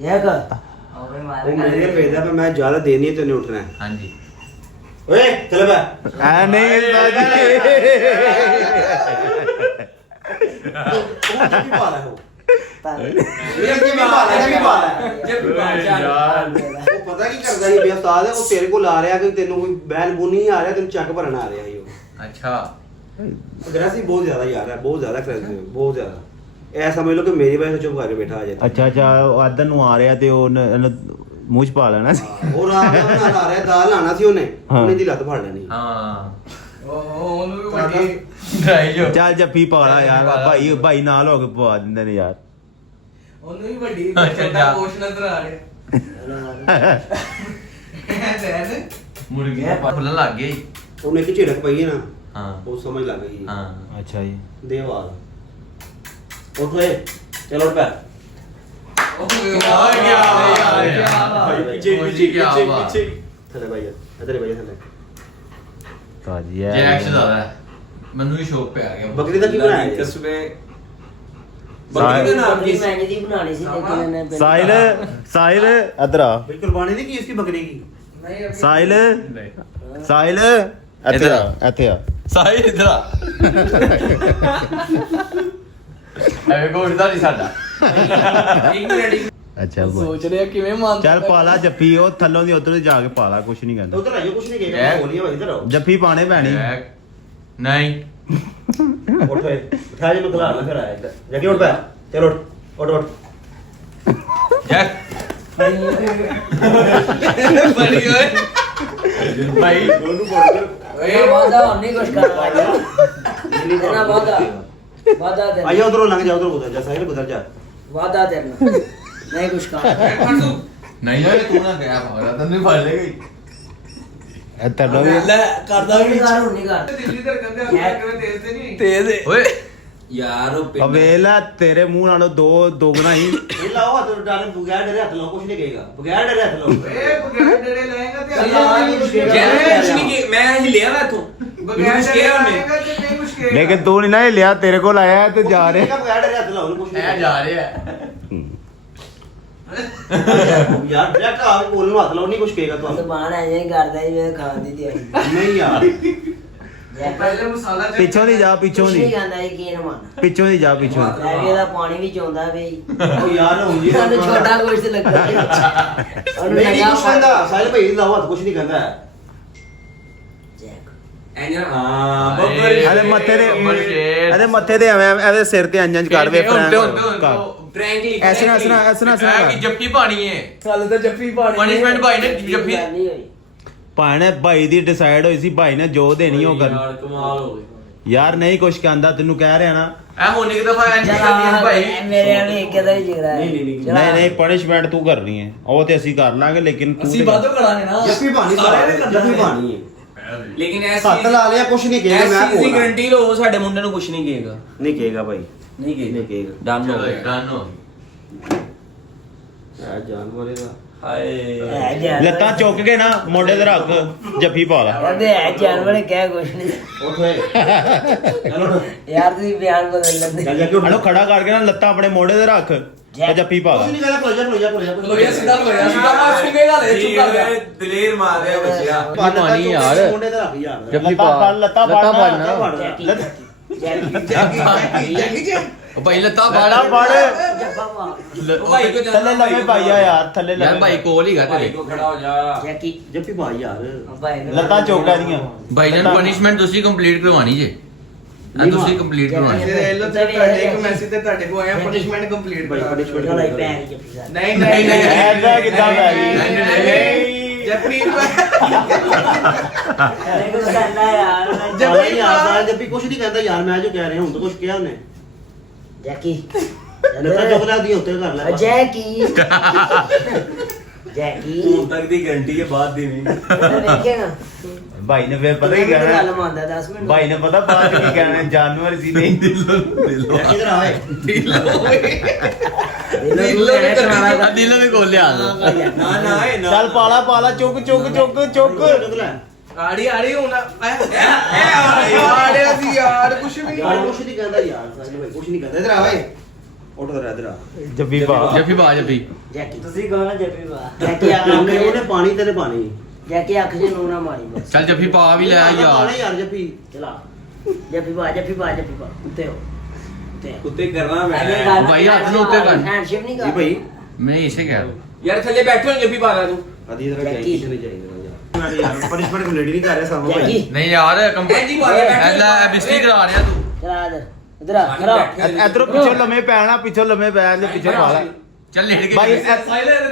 ਜੈਕ ਉਹ ਮੇਰੇ ਵੇਦਾ ਪਰ ਮੈਂ ਜ਼ਿਆਦਾ ਦੇਰ ਨਹੀਂ ਤੈਨੂੰ ਉੱਠਣਾ ਹੈ। ਹਾਂਜੀ ਓਏ ਚੱਲ ਬੈ ਐ ਨਹੀਂ ਉਹ ਕੀ ਪਾ ਰਿਹਾ ਹੋ ਪਰ ਇਹ ਕੀ ਪਾ ਰਿਹਾ ਕੀ ਪਾ ਰਿਹਾ ਉਹ ਪਤਾ ਕੀ ਕਰਦਾ ਸੀ ਬੇਉਸਤਾਦ ਉਹ ਤੇਰੇ ਕੋਲ ਆ ਰਿਹਾ ਕਿ ਤੈਨੂੰ ਕੋਈ ਬੈਨ ਬੁਨੀ ਆ ਰਿਹਾ ਤੈਨੂੰ ਚੱਕ ਭਰਨ ਆ ਰਿਹਾ ਸੀ ਉਹ ਅੱਛਾ ਅਗਰੈਸਿਵ ਬਹੁਤ ਜ਼ਿਆਦਾ ਯਾਰ ਹੈ ਬਹੁਤ ਜ਼ਿਆਦਾ ਅਗਰੈਸਿਵ ਬਹੁਤ ਜ਼ਿਆਦਾ ਇਹ ਸਮਝ ਲਓ ਕਿ ਮੇਰੀ ਵਜ੍ਹਾ ਤੋਂ ਚੁੱਪ ਕਰਕੇ ਬੈਠਾ ਆ ਜਾਂਦਾ ਅੱਛਾ ਅੱਛਾ ਉਹ ਆਦਰ ਨੂੰ ਆ ਰਿਹਾ ਤੇ ਉਹ ਮੂੰਹ ਚ ਪਾ ਲੈਣਾ ਸੀ ਉਹ ਰਾਤ ਦਾ ਬਣਾ ਲਾ ਰਿਹਾ ਦਾਲ ਲਾਣਾ ਸੀ ਉਹਨੇ ਹਾਂ। ਉਹਨੇ ਦੀ ਲੱਤ ਫੜ ਲੈਣੀ ਹਾਂ ਉਹਨੂੰ ਵੀ ਵੱਡੀ ਡਰਾਈ ਜੋ ਚੱਲ ਜੱਫੀ ਪਾ ਲਾ ਯਾਰ ਭਾਈ ਭਾਈ ਨਾਲ ਹੋ ਕੇ ਪਵਾ ਦਿੰਦੇ ਨੇ ਯਾਰ ਉਹਨੂੰ ਵੀ ਵੱਡੀ ਅੱਛਾ, ਛੋਟਾ ਜਾ। ਪੋਸ਼ ਨਜ਼ਰ ਆ ਰਿਹਾ ਹੈ ਮੁਰਗੀ ਦਾ ਫੁੱਲਣ ਲੱਗ ਗਈ ਉਹਨੇ ਇੱਕ ਝਿੜਕ ਪਈ ਹੈ ਨਾ ਹਾਂ ਉਹ ਸਮਝ ਲੱਗ ਗਈ ਹਾਂ ਅੱਛਾ ਜੀ ਦੇ ਆਵਾਜ਼ ਉੱਠ ਓਏ ਚਲ ਉੱਠ ਪੈ ਥੱਲੇ ਬਾਈ ਇੱਧਰ ਬਾਈ ਥੱਲੇ ਤਾਜੀ ਜੇ ਐਕਸ਼ਨ ਜ਼ਿਆਦਾ ਮੈਨੂੰ ਵੀ ਸ਼ੌਕ ਪਿਆ ਗਿਆ ਬੱਕਰੀ ਦਾ ਕੀ ਬਣਾਇਆ ਜੀ? ਬੱਕਰੀ ਦਾ ਨਾਮ ਕੀ ਮੈਂ ਦੀ ਬਣਾਣੀ ਸੀ ਤੇ ਕਿਨੇ ਨੇ ਸਾਹਿਲ ਸਾਹਿਲ ਇਧਰ ਆ ਬਈ ਕੁਰਬਾਨੀ ਦੀ ਕੀ ਇਸकी ਬੱਕਰੀ की ਨਹੀਂ ਸਾਹਿਲ ਨਹੀਂ ਸਾਹਿਲ ਇੱਥੇ ਆ ਇੱਥੇ ਆ ਸਾਈ ਇਧਰ ਆ ਐਵੇਂ ਕੋਈ ਉੜਦਾ ਨਹੀਂ ਸਾਡਾ ਇੱਕ ਮਿੰਟ ਅੱਛਾ ਬੋਲ। ਸੋਚ ਰਿਹਾ ਕਿਵੇਂ ਮੰਨ ਚੱਲ ਪਾ ਲਾ ਜੱਫੀ ਉਹ ਥੱਲੋਂ ਦੀ ਉਧਰ ਜਾ ਕੇ ਪਾ ਲਾ ਕੁਛ ਨਹੀਂ ਕਹਿੰਦਾ ਉਧਰ ਆਇਓ ਕੁਛ ਨਹੀਂ ਕਹੇਗਾ ਬੋਲੀਏ ਭਾਈ ਇਧਰ ਆਓ ਜੱਫੀ ਪਾਣੇ ਪੈਣੀ ਨਹੀਂ ਉੱਠ ਓਏ ਉਠਾ ਜੀ ਮਤਲਾ ਨਾ ਫਿਰ ਆਇਆ ਇੱਧਰ ਜਾ ਕੇ ਉੱਠ ਪੈ ਚਲ ਉੱਠ ਉੱਠ ਜੈਕ ਬੜੀ ਓਏ ਭਾਈ ਇਹ ਵਾਦਾ ਨਹੀਂ ਕੁਛ ਕਰਨਾ ਇਹਨਾਂ ਵਾਦਾ ਦੇ ਆਇਆ ਉਧਰੋਂ ਲੰਘ ਜਾ ਉਧਰ ਗੁਜ਼ਰ ਜਾ ਸਾਹਿਲ ਗੁਜ਼ਰ ਜਾ ਵਾਦਾ ਕਰਨਾ ਨਹੀਂ ਕੁਛ ਕਰਨਾ ਨਹੀਂ ਓਏ ਤੂੰ ਨਾ ਗਿਆ ਭਾਵਰਾ ਤੈਨੂੰ ਫੜ ਲੈ ਗਈ ਇਹ ਥੱਲੋਂ ਵੀ ਲੈ ਕਰਦਾ ਵੀ ਨਹੀਂ ਕਰ ਦਿੱਲੀ ਤੇ ਕਹਿੰਦੇ ਆ ਕਿਵੇਂ ਤੇਜ਼ ਤੇ ਨਹੀਂ ਤੇਜ਼ ਓਏ ਯਾਰ ਉਹ ਅਵੇਲਾ ਤੇਰੇ ਮੂੰਹ ਨਾਲੋਂ ਦੋ ਗੁਣਾ ਹੀ ਇਹ ਲਾਓ ਹੱਥ ਡਾਰੇ ਬਗੈਰ ਡਰੇ ਹੱਥ ਲਾਓ ਕੁਛ ਨਹੀਂ ਕਹੇਗਾ ਬਗੈਰ ਡਰੇ ਹੱਥ ਲਾਓ ਏ ਬਗੈਰ ਡਰੇ ਲਾਏਗਾ ਤੇ ਅੱਲਾ ਨਹੀਂ ਕੁਛ ਕਹੇਗਾ। ਜੈਨ ਕੁਛ ਨਹੀਂ ਕਿ ਮੈਂ ਹਿਲਿਆ ਵਾ ਇਥੋਂ ਬਗੈਰ ਡਰੇ ਲਾਏਗਾ ਤੇ ਨਹੀਂ ਕੁਛ ਕਹੇਗਾ ਲੇਕਿਨ ਤੂੰ ਨਹੀਂ ਨਾ ਲਿਆ ਤੇਰੇ ਕੋਲ ਆਇਆ ਤੇ ਜਾ ਰਿਹਾ ਬਗੈਰ ਡਰੇ ਹੱਥ ਲਾਓ ਕੁਛ ਇਹ ਨਹੀਂ ਜਾ ਰਿਹਾ ਯਾਰ ਡਾਇਰੈਕਟ ਆ ਕੇ ਕੋਲ ਨੂੰ ਹੱਥ ਲਾਓ ਨਹੀਂ ਕੁਛ ਕਹੇਗਾ ਤੁਹਾਨੂੰ ਜ਼ਬਾਨ ਐ ਜੇ ਕਰਦਾ ਹੀ ਮੈਂ ਖਾਣ ਦੀ ਦਿਹਾੜੀ ਨਹੀਂ ਯਾਰ ਪਹਿਲੇ ਮਸਾਲਾ ਚੱਕ ਪਿੱਛੋਂ ਦੀ ਜਾ ਪਿੱਛੋਂ ਕੁਛ ਨਹੀਂ ਦੀ ਕਹਿੰਦਾ ਇਹ ਕੀ ਨਮਾਨ ਪਿੱਛੋਂ ਦੀ ਜਾ ਪਿੱਛੋਂ ਦੀ। ਲੈ ਵੀ ਇਹਦਾ ਪਾਣੀ ਵੀ ਚੋਂਦਾ ਵੇ ਉਹ ਯਾਰ ਹੁਣ ਜੀ ਸਾਨੂੰ ਛੋਟਾ ਕੁਛ ਲੱਗਾ ਉਹਨੂੰ ਨਹੀਂ ਲਗਾ ਕੁਛ ਕਹਿੰਦਾ ਸਾਹਿਲ ਭਾਈ ਲਾਓ ਹੱਥ ਕੁਛ ਨਹੀਂ ਕਹਿੰਦਾ ਜੈਕ ਐਂਜਰ ਹਾਂ ਬੱਬਰ ਇਹਦੇ ਮੱਥੇ ਦੇ ਇਹਦੇ ਮੱਥੇ ਤੇ ਐਵੇਂ ਇਹਦੇ ਸਿਰ ਤੇ ਅੰਜਨ ਕਰ ਵੇ ਫ੍ਰੈਂਕਲੀ ਐਸਨਾ ਕਿ ਜੱਫੀ ਪਾਣੀ ਹੈ ਸਾਲੇ ਤਾਂ ਜੱਫੀ ਪਾਣੀ ਪਨਿਸ਼ਮੈਂਟ ਭਾਈ ਨੇ ਜੱਫੀ ਨਹੀਂ ਹੋਈ ਭਾਈ ਨੇ ਭਾਈ ਦੀ ਡਿਸਾਈਡ ਹੋਈ ਸੀ ਭਾਈ ਨੇ ਜੋ ਦੇਣੀ ਉਹ ਕਰ ਯਾਰ ਕਮਾਲ ਹੋ ਗਈ ਯਾਰ ਨਹੀਂ ਕੁਛ ਕਹਿੰਦਾ ਤੈਨੂੰ ਕਹਿ ਰਿਹਾ ਨਾ ਐ ਹੋਣੇ ਕਿ ਦਫਾ ਐਂਜ ਕਰਦੀ ਚਲਾ ਭਾਈ ਮੇਰੇ ਵਾਲੇ ਕਿਹਦਾ ਹੀ ਜਿਗਰਾ ਨਹੀਂ ਨਹੀਂ ਪਨਿਸ਼ਮੈਂਟ ਤੂੰ ਕਰਨੀ ਹੈ ਉਹ ਤੇ ਅਸੀਂ ਕਰ ਲਾਂਗੇ ਲੇਕਿਨ ਤੂੰ ਅਸੀਂ ਵਾਧੋ ਕਰਾਂਗੇ ਨਾ ਜੱਫੀ ਬਾਣੀ ਜੱਫੀ ਬਾਣੀ ਹੈ ਲੇਕਿਨ ਐਸ ਹੱਥ ਲਾ ਲਿਆ ਕੁਛ ਨਹੀਂ ਕਹੇਗਾ ਮੈਂ ਐਸੀ ਕੋਲ ਗਰੰਟੀ ਲਓ ਸਾਡੇ ਮੁੰਡੇ ਨੂੰ ਕੁਝ ਨਹੀਂ ਕਹੇਗਾ ਨਹੀਂ ਕਹੇਗਾ ਭਾਈ ਨਹੀਂ ਕਹੇਗਾ ਨਹੀਂ ਕਹੇਗਾ ਡਨ ਹੋ ਚਲੋ ਗਿਆ ਡਨ ਹੋ ਇਹ ਜਾਨਵਰ ਇਹਦਾ ਹਾਏ ਹੈ ਜਾਨਵਰ ਲੱਤਾਂ ਚੁੱਕ ਕੇ ਨਾ ਮੋਢੇ ਤੇ ਰੱਖ ਜੱਫੀ ਪਾ ਲਾ ਕਹਿੰਦੇ ਹੈ ਜਾਨਵਰ ਕਹਿ ਕੁਛ ਨਹੀਂ ਉੱਠ ਓਏ ਚਲ ਉੱਠ ਯਾਰ ਤੁਸੀਂ ਬਿਆਨ ਬਦਲ ਲੈਂਦੇ ਚੱਲ ਜਾ ਕੇ ਉੱਠ ਹਣੋ ਖੜਾ ਕਰਕੇ ਨਾ ਲੱਤਾਂ ਆਪਣੇ ਮੋਢੇ ਤੇ ਰੱਖ ਤੇ ਜੱਫੀ ਪਾ ਲਾ ਕੁਛ ਨਹੀਂ ਕਹਿੰਦਾ ਲੋਇਆ ਸਿੱਧਾ ਲੋਇਆ ਸਿੱਧਾ ਮਾਰ ਸੁਣੇਗਾ ਲੈ ਚੁੱਪ ਕਰ ਜਾ ਦਲੇਰ ਮਾਰ ਰਿਹਾ ਬੱਚਿਆ ਪਾਣੀ ਯਾਰ ਮੁੰਡੇ ਤੇ ਰੱਖ ਯਾਰ ਜੱਫੀ ਪਾ ਲੱਤਾਂ ਲੱਤਾਂ ਪਾੜਨਾ ਫੜਨਾ ਜੈਕੀ ਜੈਕੀ ਉਹ ਭਾਈ ਲੱਤਾਂ ਫੜ ਜੱਫਾ ਪਾ ਭਾਈ ਕੋ ਥੱਲੇ ਲੰਮੇ ਪਾਈਆ ਯਾਰ ਥੱਲੇ ਯਾਰ ਲੰਮੇ ਭਾਈ ਕੋਲ ਹੀਗਾ ਭਾਈ ਤੇਰੇ ਕੋ ਖੜਾ ਹੋ ਜਾ ਜੈਕੀ ਜੱਫੀ ਪਾ ਯਾਰ ਭਾਈ ਨੂੰ ਲੱਤਾਂ ਚੌਕਾਂ ਦੀਆਂ ਭਾਈ ਜਾਨ ਪਨਿਸ਼ਮੈਂਟ ਤੁਸੀਂ ਕੰਪਲੀਟ ਕਰਵਾਣੀ ਜੇ ਆ ਤੁਸੀਂ ਕੰਪਲੀਟ ਕਰਵਾਣੀ ਲੋ ਤੇ ਤੁਹਾਡੇ ਇੱਕ ਮੈਸੇਜ ਤੇ ਤੁਹਾਡੇ ਕੋ ਆਇਆ ਪਨਿਸ਼ਮੈਂਟ ਕੰਪਲੀਟ ਭਾਈ punishment ਚਲ ਪੈ ਗਈ ਜੱਫੀ ਦਾ ਨਹੀਂ ਨਹੀਂ ਨਹੀਂ ਐਸਾ ਕਿੱਦਾਂ ਪੈ ਗਈ ਨਹੀਂ ਜੱਫੀ ਅਰੇ ਕੁਝ ਕਰਨਾ ਯਾਰ ਜੱਫੀ ਯਾਰ ਜੱਫੀ ਕੁਛ ਨਹੀਂ ਕਹਿੰਦਾ ਯਾਰ ਮੈਂ ਜੋ ਕਹਿ ਰਿਹਾ ਹੁਣ ਤਾਂ ਕੁਛ ਕਿਹਾ ਉਹਨੇ ਜੈਕੀ ਲੱਤਾਂ ਚੁੱਕ ਦੀ ਉੱਤੇ ਕਰ ਲੈ ਜੈਕੀ ਜੈਕੀ ਹੁਣ ਤੱਕ ਦੀ ਗਾਰੰਟੀ ਹੈ ਬਾਅਦ ਦੀ ਨਹੀਂ ਦੇਖੇਗਾ ਭਾਈ ਨੇ ਫੇਰ ਪਤਾ ਹੀ ਗੱਲ ਕਹਿਣਾ ਮੰਨਦਾ 10 ਮਿੰਟ ਭਾਈ ਨੇ ਪਤਾ ਬਾਅਦ ਚ ਕੀ ਕਹਿਣਾ ਜਾਨਵਰ ਸੀ ਨਹੀਂ ਕਿਧਰ ਆਏ ਦਿਲੋਂ ਵੀ ਕੋਲ ਲਿਆ ਨਾ ਨਾ ਇਹ ਨਾ ਚੱਲ ਪਾਲਾ ਚੁੱਕ ਚੁੱਕ ਲੈ ਆੜੀ ਹੁਣ ਆੜਿਆ ਸੀ ਯਾਰ ਕੁਛ ਵੀ ਯਾਰ ਨਹੀਂ ਕੁਛ ਨਹੀਂ ਕਹਿੰਦਾ ਯਾਰ ਸਾਜਨ ਭਾਈ ਕੁਛ ਨਹੀਂ ਕਹਿੰਦਾ ਇਧਰ ਆਵੇ ਉੱਠ ਇਧਰ ਆ ਜੱਬੀ ਪਾ ਜੱਫੀ ਪਾ ਜੱਫੀ ਜੈਕੀ ਤੁਸੀਂ ਕਹੋ ਨਾ ਜੱਫੀ ਪਾ ਜੈਕੀ ਆ ਉਹਨੇ ਪਾਣੀ ਤੇਰੇ ਪਾਣੀ ਜੈਕੀ ਅੱਖ 'ਚ ਨੂਰ ਨਾ ਮਾਰੀ ਬਸ ਚੱਲ ਜੱਫੀ ਪਾ ਵੀ ਲੈ ਯਾਰ ਪਾਣੀ ਯਾਰ ਜੱਫੀ ਚਲਾ ਜੱਫੀ ਪਾ ਉੱਤੇ ਹੋ ਉੱਤੇ ਕੁੱਤੇ ਕਰਨਾ ਮੈਂ ਭਾਈ ਹੱਥ ਨੂੰ ਉੱਤੇ ਕਰ। ਹੈਂਡਸ਼ੇਕ ਨਹੀਂ ਜੀ ਕਰ ਭਾਈ ਮੈਂ ਇਸੇ ਕਹਿ ਰਿਹਾ ਯਾਰ ਥੱਲੇ ਬੈਠੋ ਨਾ ਜੱਫੀ ਪਾ ਲੈ ਤੂੰ ਅਦੀ ਇਧਰ ਜਾਈ ਕਿਸੇ ਨਹੀਂ ਚਾਹੀਦਾ ਯਾਰ ਪਨਿਸ਼ਮੈਂਟ ਕੰਪਲੀਟ ਨਹੀਂ ਕਰ ਰਿਹਾ ਸਾਹਮਣੇ ਭਾਈ ਜੈਕੀ ਨਹੀਂ ਯਾਰ ਜੀ ਪਾ ਲੈ, ਬੈਠੋ। ਐਲਾ ਬਿਸਤੀ ਕਰਾ ਰਿਹਾ ਤੂੰ ਚਲਾ ਇਧਰ ਆ ਖੜਾ ਇਧਰੋਂ ਪਿੱਛੋਂ ਲੰਮੇ ਪੈਣਾ ਪਿੱਛੋਂ ਲੰਮੇ ਪੈਣ ਦੇ ਪਿੱਛੇ ਪਾ ਲੈ ਚੱਲ ਲੇਟ ਕੇ ਭਾਈ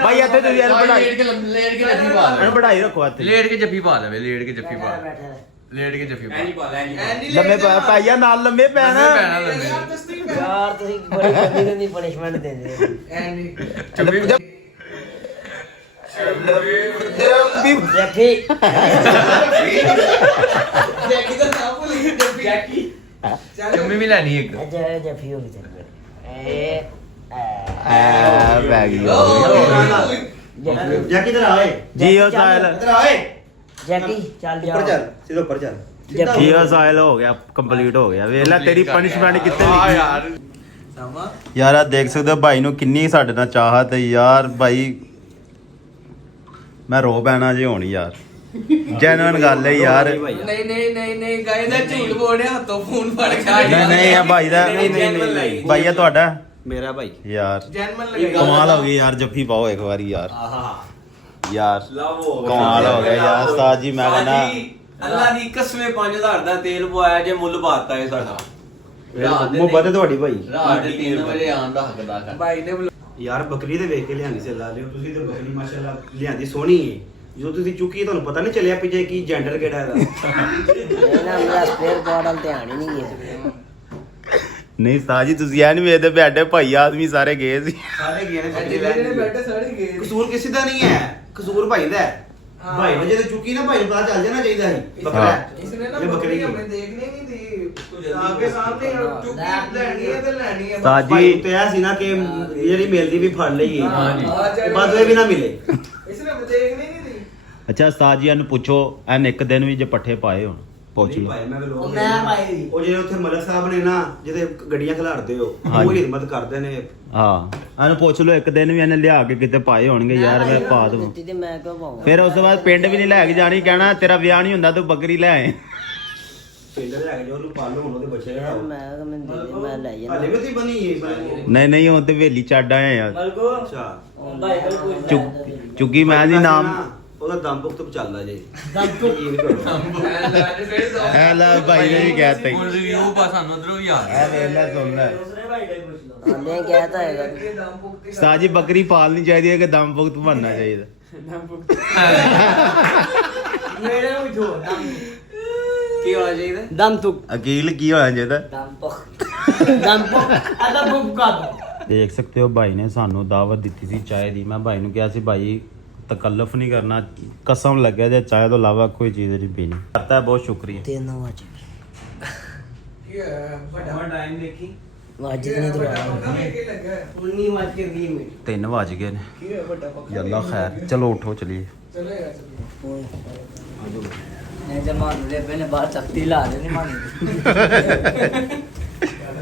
ਭਾਈ ਇੱਥੇ ਤੁਸੀਂ ਯਾਰ ਲੇਟ ਬੜਾਈ ਕੇ ਲੇਟ ਕੇ ਜੱਫੀ ਪਾ ਇਹਨੂੰ ਲੈ ਬੜਾਈ ਰੱਖੋ ਇੱਥੇ ਲੇਟ ਕੇ ਜੱਫੀ ਪਾ ਦੇਵੇ ਲੇਟ ਕੇ ਜੱਫੀ ਪਾ ਬੈਠਾ ਰਹਿ। ਲੇਟ ਕੇ ਜੱਫੀ ਪਾ ਐ ਨਹੀਂ ਪਾ ਲੈ ਐ ਨਹੀਂ ਐਂਡੀ ਲੰਮੇ ਪਾਈਆ ਨਾਲ ਲੰਮੇ ਪੈਣਾ ਪੈਣਾ ਲੰਮੇ ਯਾਰ ਤੁਸੀਂ ਬੜੀ ਗੰਦੀ ਗੰਦੀ ਪਨਿਸ਼ਮੈਂਟ ਦਿੰਦੇ ਹੋ ਐਂਡੀ ਜੈਕੀ ਜੈਕੀ ਦਾ ਨਾਮ ਭੁੱਲ ਗਈ ਜੈਕੀ ਚੁੰਮੀ ਵੀ ਲੈਣੀ ਇੱਕ ਅੱਜ ਜੈਫੀ ਹੋ ਗਈ ਤੇਰੇ ਐ ਪੈ ਗਈ ਜੈਕੀ ਇਧਰ ਆਏ ਜੀਓ ਸਾਇਲ ਇਧਰ ਆਏ ਜੈਕੀ ਚੱਲ ਜਾ ਉੱਪਰ ਚੱਲ ਸਿੱਧਾ ਉੱਪਰ ਚੱਲ ਜੀਓ ਸਾਇਲ ਹੋ ਗਿਆ ਕੰਪਲੀਟ ਹੋ ਗਿਆ ਵੇਖ ਲੈ ਤੇਰੀ ਪਨਿਸ਼ਮੈਂਟ ਕਿੱਥੇ ਆ ਲਿਖੀ ਯਾਰ ਯਾਰ ਆ ਦੇਖ ਸਕਦੇ ਹੋ ਭਾਈ ਨੂੰ ਕਿੰਨੀ ਸਾਡੇ ਨਾਲ ਚਾਹਤ ਹੈ ਯਾਰ ਭਾਈ ਮੈਂ ਰੋ ਪੈਣਾ ਜੇ ਹੋਣੀ ਯਾਰ ਜੈਨੂਇਨ ਗੱਲ ਹੈ ਯਾਰ ਨਹੀਂ ਗਾਇ ਦਾ ਝੂਠ ਬੋਲਿਆ ਹੱਥੋਂ ਫੋਨ ਫੜ ਕੇ ਨਹੀਂ ਆ ਭਾਈ ਦਾ ਨਹੀਂ। ਭਾਈ ਆ ਤੁਹਾਡਾ ਮੇਰਾ ਭਾਈ ਯਾਰ ਜੈਨਮਨ ਲਗਾਈ ਕਮਾਲ ਹੋ ਗਈ ਯਾਰ ਜੱਫੀ ਪਾਓ ਇੱਕ ਵਾਰੀ ਯਾਰ ਯਾਰ ਲਵ ਹੋ ਗਿਆ ਕਮਾਲ ਹੋ ਗਿਆ ਯਾਰ ਉਸਤਾਦ ਜੀ ਮੈਂ ਕਹਿੰਦਾ ਅੱਲਾ ਦੀ ਕਸਮੇ 5000 ਦਾ ਤੇਲ ਪਵਾਇਆ ਜੇ ਮੁੱਲ ਪਾਤਾ ਇਹ ਸਾਡਾ ਮੁਹੱਬਤ ਹੈ ਤੁਹਾਡੀ ਭਾਈ ਰਾਤ ਦੇ 3 ਵਜੇ ਆਉਣ ਦਾ ਹੱਕ ਦਾ ਕਰ ਭਾਈ ਨੇ ਯਾਰ ਬੱਕਰੀ ਦੇ ਵੇਖ ਕੇ ਲਿਆਂਦੀ ਸੀ ਲਾ ਲਿਓ ਤੁਸੀਂ ਤੇ ਬੱਕਰੀ ਮਾਸ਼ਾਅੱਲਾ ਲਿਆਂਦੀ ਸੋਹਣੀ ਹੈ ਜੋ ਤੁਸੀਂ ਚੁੱਕੀ ਤੁਹਾਨੂੰ ਪਤਾ ਨਹੀਂ ਚੱਲਿਆ ਪਿੱਛੇ ਕੀ ਜੈਂਡਰ ਕਿਹੜਾ ਇਹਦਾ ਇਹਨਾਂ ਮੇਰਾ ਸਪੇਅਰ ਪਾਰਟ ਵੱਲ ਧਿਆਨ ਹੀ ਨਹੀਂ ਗਿਆ ਨਹੀਂ ਉਸਤਾਦ ਜੀ ਤੁਸੀਂ ਐ ਨਹੀਂ ਵੇਖਦੇ ਬੈਠੇ ਭਾਈ ਆਦਮੀ ਸਾਰੇ ਗਏ ਸੀ ਸਾਰੇ ਗਏ ਨੇ ਜਿਹੜੇ ਬੈਠੇ ਸਾਰੇ ਗਏ ਕਸੂਰ ਕਿਸੇ ਦਾ ਨਹੀਂ ਹੈ ਕਸੂਰ ਭਾਈ ਦਾ ਹੈ ਹਾਂ। ਭਾਈ ਨੇ ਜਦੋਂ ਚੁੱਕੀ ਨਾ ਭਾਈ ਨੂੰ ਪਤਾ ਚੱਲ ਜਾਣਾ ਚਾਹੀਦਾ ਸੀ ਬੱਕਰਾ ਹੈ। इसने ना ये बकरी बकरी हमें देखने नहीं दी आपके सामने चुपी लेनी है तो लेनी है उस्ताद ਭਾਈ जी ਤੇ ਆ ਸੀ ਨਾ ਕਿ ਜਿਹੜੀ ਮਿਲਦੀ ਵੀ ਫੜ ਲਈ ਹਾਂਜੀ। ਤੇ ਬਾਅਦ ਇਹ ਵੀ ਨਾ ਮਿਲੇ इसने देखने नहीं दी ਅੱਛਾ ਉਸਤਾਦ ਜੀ ਨੂੰ ਪੁੱਛੋ ਐਨ ਇੱਕ ਦਿਨ ਵੀ ਜੇ ਪੱਠੇ ਪਾਏ ਹੋਣ ਪੁੱਛ ਨਹੀਂ ਲਓ ਭਾਈ ਮੈਂ ਲੋਕ ਉਹ ਮੈਂ ਭਾਈ ਉਹ ਜਿਹੜੇ ਉੱਥੇ ਮਲਕ ਸਾਹਿਬ ਨੇ ਨਾ ਜਿਹਦੇ ਗੱਡੀਆਂ ਖਿਲਾਰਦੇ ਹੋ ਉਹ ਹਾਂਜੀ। ਹਿੰਮਤ ਕਰਦੇ ਨੇ ਹਾਂ ਇਹਨੂੰ ਪੁੱਛ ਲਓ ਇੱਕ ਦਿਨ ਵੀ ਇਹਨੇ ਲਿਆ ਕੇ ਕਿਤੇ ਪਾਏ ਹੋਣਗੇ ਯਾਰ ਮੈਂ ਪਾ ਦਵਾਂ ਦਿੱਤੀ ਤੇ ਮੈਂ ਕਿਉਂ ਪਾਵਾਂ ਫਿਰ ਉਸ ਤੋਂ ਬਾਅਦ ਪਿੰਡ ਵੀ ਨਹੀਂ ਲੈ ਕੇ ਜਾਣੀ ਕਹਿਣਾ ਤੇਰਾ ਵਿਆਹ ਨਹੀਂ ਹੁੰਦਾ ਤੂੰ ਬੱਕਰੀ ਲੈ ਆਏ ਪਿੰਡ ਲੈ ਕੇ ਜੋ ਉਹਨੂੰ ਪਾਲੋ ਹੁਣ ਉਹਦੇ ਬੱਚੇ ਯਾਰ ਦਾ ਮੈਂ ਕਿਹਾ ਮੈਨੂੰ ਦੇ ਦੇ ਮੈਂ ਲੈ ਹਾਲੇ ਜਾਣਾ ਵੀ ਤੇ ਬਣੀ ਹੈ ਨਹੀਂ ਨਹੀਂ ਉਹ ਤੇ ਵੇਲੀ ਛੱਡ ਆਏ ਆ ਮਲਕੋ ਅੱਛਾ ਭਾਈ ਕੋਲ ਪੁੱਛ ਚੁੱਗ- ਚੁੱਗੀ ਮੈਂ ਦੀ ਨਾਮ ਉਹਦਾ ਦਮ ਪੁਖਤ ਚੱਲਦਾ ਜੇ ਦਮ ਪੁਖਤ। ਯਕੀਨ ਕਰੋ ਐ ਲੈ ਭਾਈ ਨੇ ਵੀ ਕਹਿਤਾ ਹੁਣ ਰਿਵਿਊ ਪਾ ਸਾਨੂੰ ਉਧਰੋਂ ਵੀ ਆ ਐ ਵੇਖ ਲੈ ਸੁਣ ਲੈ ਉਹਨੇ ਕਿਹਾ ਤਾਂ ਹੈਗਾ ਉਸਤਾਦ ਜੀ ਬੱਕਰੀ ਪਾਲਣੀ ਚਾਹੀਦੀ ਹੈ ਕਿ ਦਮ ਪੁਖਤ ਬਣਨਾ ਚਾਹੀਦਾ ਮੇਰੇ ਨੂੰ ਜੋ ਦਮ ਕੀ ਹੋਣਾ ਚਾਹੀਦਾ ਦਮ ਤੁਕ ਅਕੀਲ ਕੀ ਹੋਣਾ ਚਾਹੀਦਾ ਦਮ ਪੁਖ ਦਮ ਪੁਖ ਆਦਾ ਬੁੱਕ ਕਾ ਦੇਖ ਸਕਦੇ ਹੋ ਭਾਈ ਨੇ ਸਾਨੂੰ ਦਾਵਤ ਦਿੱਤੀ ਸੀ ਚਾय ਦੀ ਮੈਂ ਭਾਈ ਨੂੰ ਕਿਹਾ ਸੀ ਭਾਈ ਤਕੱਲਫ ਨਹੀਂ ਕਰਨਾ ਕਸਮ ਲੱਗਿਆ ਜੇ ਚਾय ਤੋਂ ਇਲਾਵਾ ਕੋਈ ਚੀਜ਼ ਨਹੀਂ ਪੀਣੀ ਕਰਤਾ ਬਹੁਤ ਸ਼ੁਕਰੀਆ 3 ਵਜੇ बड़ा ਟਾਈਮ ਦੇਖੀ ਵਜੇ ਨਹੀਂ बड़ा ਦੁਆ होगा मैं के लगा 19:20 3 ਵੱਜ ਗਏ ਨੇ की है बड़ा पक्का ਯੱਲਾ ਖੈਰ ਚਲੋ ਉਠੋ ਚਲੀਏ चलेगा चलेगा ਇਹ ਜਮਾਨ ਦੇ ਪਹਿਲੇ ਬਾਹਰ ਚੱਕਤੀ ਲਾ ਦੇ ਨਹੀਂ ਮਾਨੀ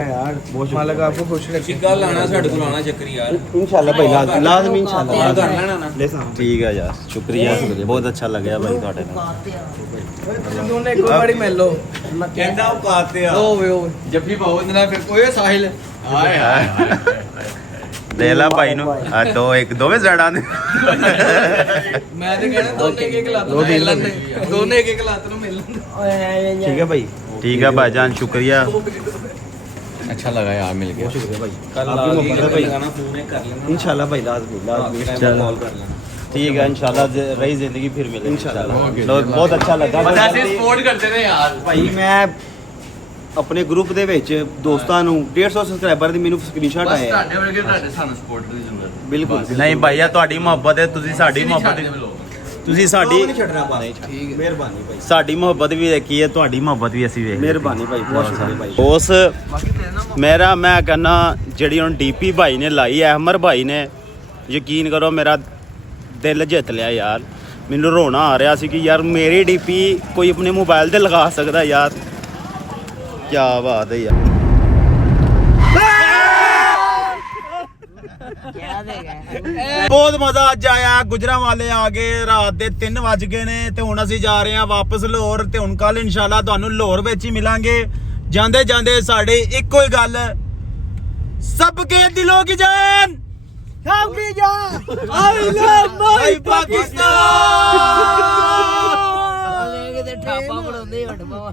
यार बहुत मालिक आपको खुश रखे ਚਿੱਕਾ ਲਾਣਾ ਸਾਡੇ ਕੋਲ ਆਣਾ ਚੱਕਰ ਯਾਰ इंशाल्लाह भाई लाजमी इंशाल्लाह ਕਰ ਲੈਣਾ ਨਾ ले साहब ਠੀਕ ਹੈ ਯਾਰ ਸ਼ੁਕਰੀਆ ਬਹੁਤ ਅੱਛਾ ਲੱਗਿਆ ਭਾਈ ਤੁਹਾਡੇ ਨਾਲ दोनों एक बारी मिल लो ਕਹਿੰਦਾ ਉਹ ਕਾਤੇ ਆ ओ वे ओ ਜੱਫੀ ਪਾਓ ਇਹਦੇ ਨਾਲ ਫਿਰ ਓਏ ਸਾਹਿਲ ਹਾਏ ਹਾਏ ਦੇ ਲਾ ਭਾਈ ਨੂੰ ਆ ਦੋਵੇਂ ਸਾਈਡਾਂ ਦੇ ਮੈਂ ਤੇ ਕਹਿਣਾ ਦੋਨੇ ਇੱਕ ਲੱਤ ਨੂੰ ਮਿਲ ਲੈਂਦੇ ਦੋਨੇ ਇੱਕ ਲੱਤ ਨੂੰ ਮਿਲ ਲੈਂਦੇ ठीक है भाई ਠੀਕ ਹੈ ਭਾਈਜਾਨ ਸ਼ੁਕਰੀਆ अच्छा लगा यार मिल गया शुक्रिया भाई आपकी मोहब्बत है भाई इंशाल्लाह भाई लाजमी कॉल कर लेना ठीक है इंशाल्लाह रही जिंदगी फिर मिलेगी इंशाल्लाह। बहुत अच्छा लगा बड़ा से सपोर्ट करते थे यार ਭਾਈ ਮੈਂ ਆਪਣੇ ਗਰੁੱਪ ਦੇ ਵਿੱਚ ਦੋਸਤਾਂ ਨੂੰ 150 ਸਬਸਕ੍ਰਾਈਬਰ ਦੀ ਮੈਨੂੰ ਸਕਰੀਨਸ਼ਾਟ ਬਸ ਆਇਆ ਤੁਹਾਡੇ ਵਰਗੇ ਤੁਹਾਡੇ ਸਾਨੂੰ ਸਪੋਰਟ ਦੀ ਜ਼ਰੂਰਤ ਬਿਲਕੁਲ ਨਹੀਂ ਭਾਈਆ ਤੁਹਾਡੀ ਮੁਹੱਬਤ ਹੈ ਤੁਸੀਂ ਸਾਡੀ ਮੁਹੱਬਤ ਤੁਸੀਂ ਸਾਡੀ ਨਹੀਂ ਛੱਡਣਾ ਪਾ ਠੀਕ ਮਿਹਰਬਾਨੀ ਭਾਈ ਸਾਡੀ ਮੁਹੱਬਤ ਵੀ ਦੇਖੀ ਹੈ ਤੁਹਾਡੀ ਮੁਹੱਬਤ ਵੀ ਅਸੀਂ ਵੇਖੀ ਮਿਹਰਬਾਨੀ ਭਾਈ ਬਹੁਤ ਸ਼ੁਕਰੀਆ ਭਾਈ ਉਸ ਮੇਰਾ ਮੈਂ ਕਹਿੰਦਾ ਜਿਹੜੀ ਹੁਣ ਡੀਪੀ ਭਾਈ ਨੇ ਲਾਈ ਅਹਿਮਰ ਭਾਈ ਨੇ ਯਕੀਨ ਕਰੋ ਮੇਰਾ ਦਿਲ ਜਿੱਤ ਲਿਆ ਯਾਰ ਮੈਨੂੰ ਰੋਣਾ ਆ ਰਿਹਾ ਸੀ ਕਿ ਯਾਰ ਮੇਰੀ ਡੀਪੀ ਕੋਈ ਆਪਣੇ ਮੋਬਾਈਲ ਤੇ ਲਗਾ ਸਕਦਾ ਯਾਰ ਕੀ ਬਾਤ ਹੈ ਯਾਰ ਬਹੁਤ ਮਜ਼ਾ ਅੱਜ ਆਇਆ ਗੁਜਰਾਂਵਾਲੇ ਆ ਗਏ ਰਾਤ ਦੇ 3 ਵੱਜ ਗਏ ਨੇ ਤੇ ਹੁਣ ਅਸੀਂ ਜਾ ਰਹੇ ਹਾਂ ਵਾਪਸ ਲਾਹੌਰ ਤੇ ਹੁਣ ਕੱਲ ਇਨਸ਼ਾਅੱਲਾ ਤੁਹਾਨੂੰ ਲਾਹੌਰ ਵਿੱਚ ਹੀ ਮਿਲਾਂਗੇ ਜਾਂਦੇ ਜਾਂਦੇ ਸਾਡੇ ਇੱਕੋ ਹੀ ਗੱਲ ਸਭ ਕੇ ਦਿਲੋਂ ਕੀ ਜਾਨ ਸਭ ਕੀ ਜਾਨ ਆਈ ਲਵ ਮਾਈ ਪਾਕਿਸਤਾਨ ਕਿਤੇ ਠਾਪਾ ਬਣਾਉਂਦੇ ਹਟ ਪਾਵਾ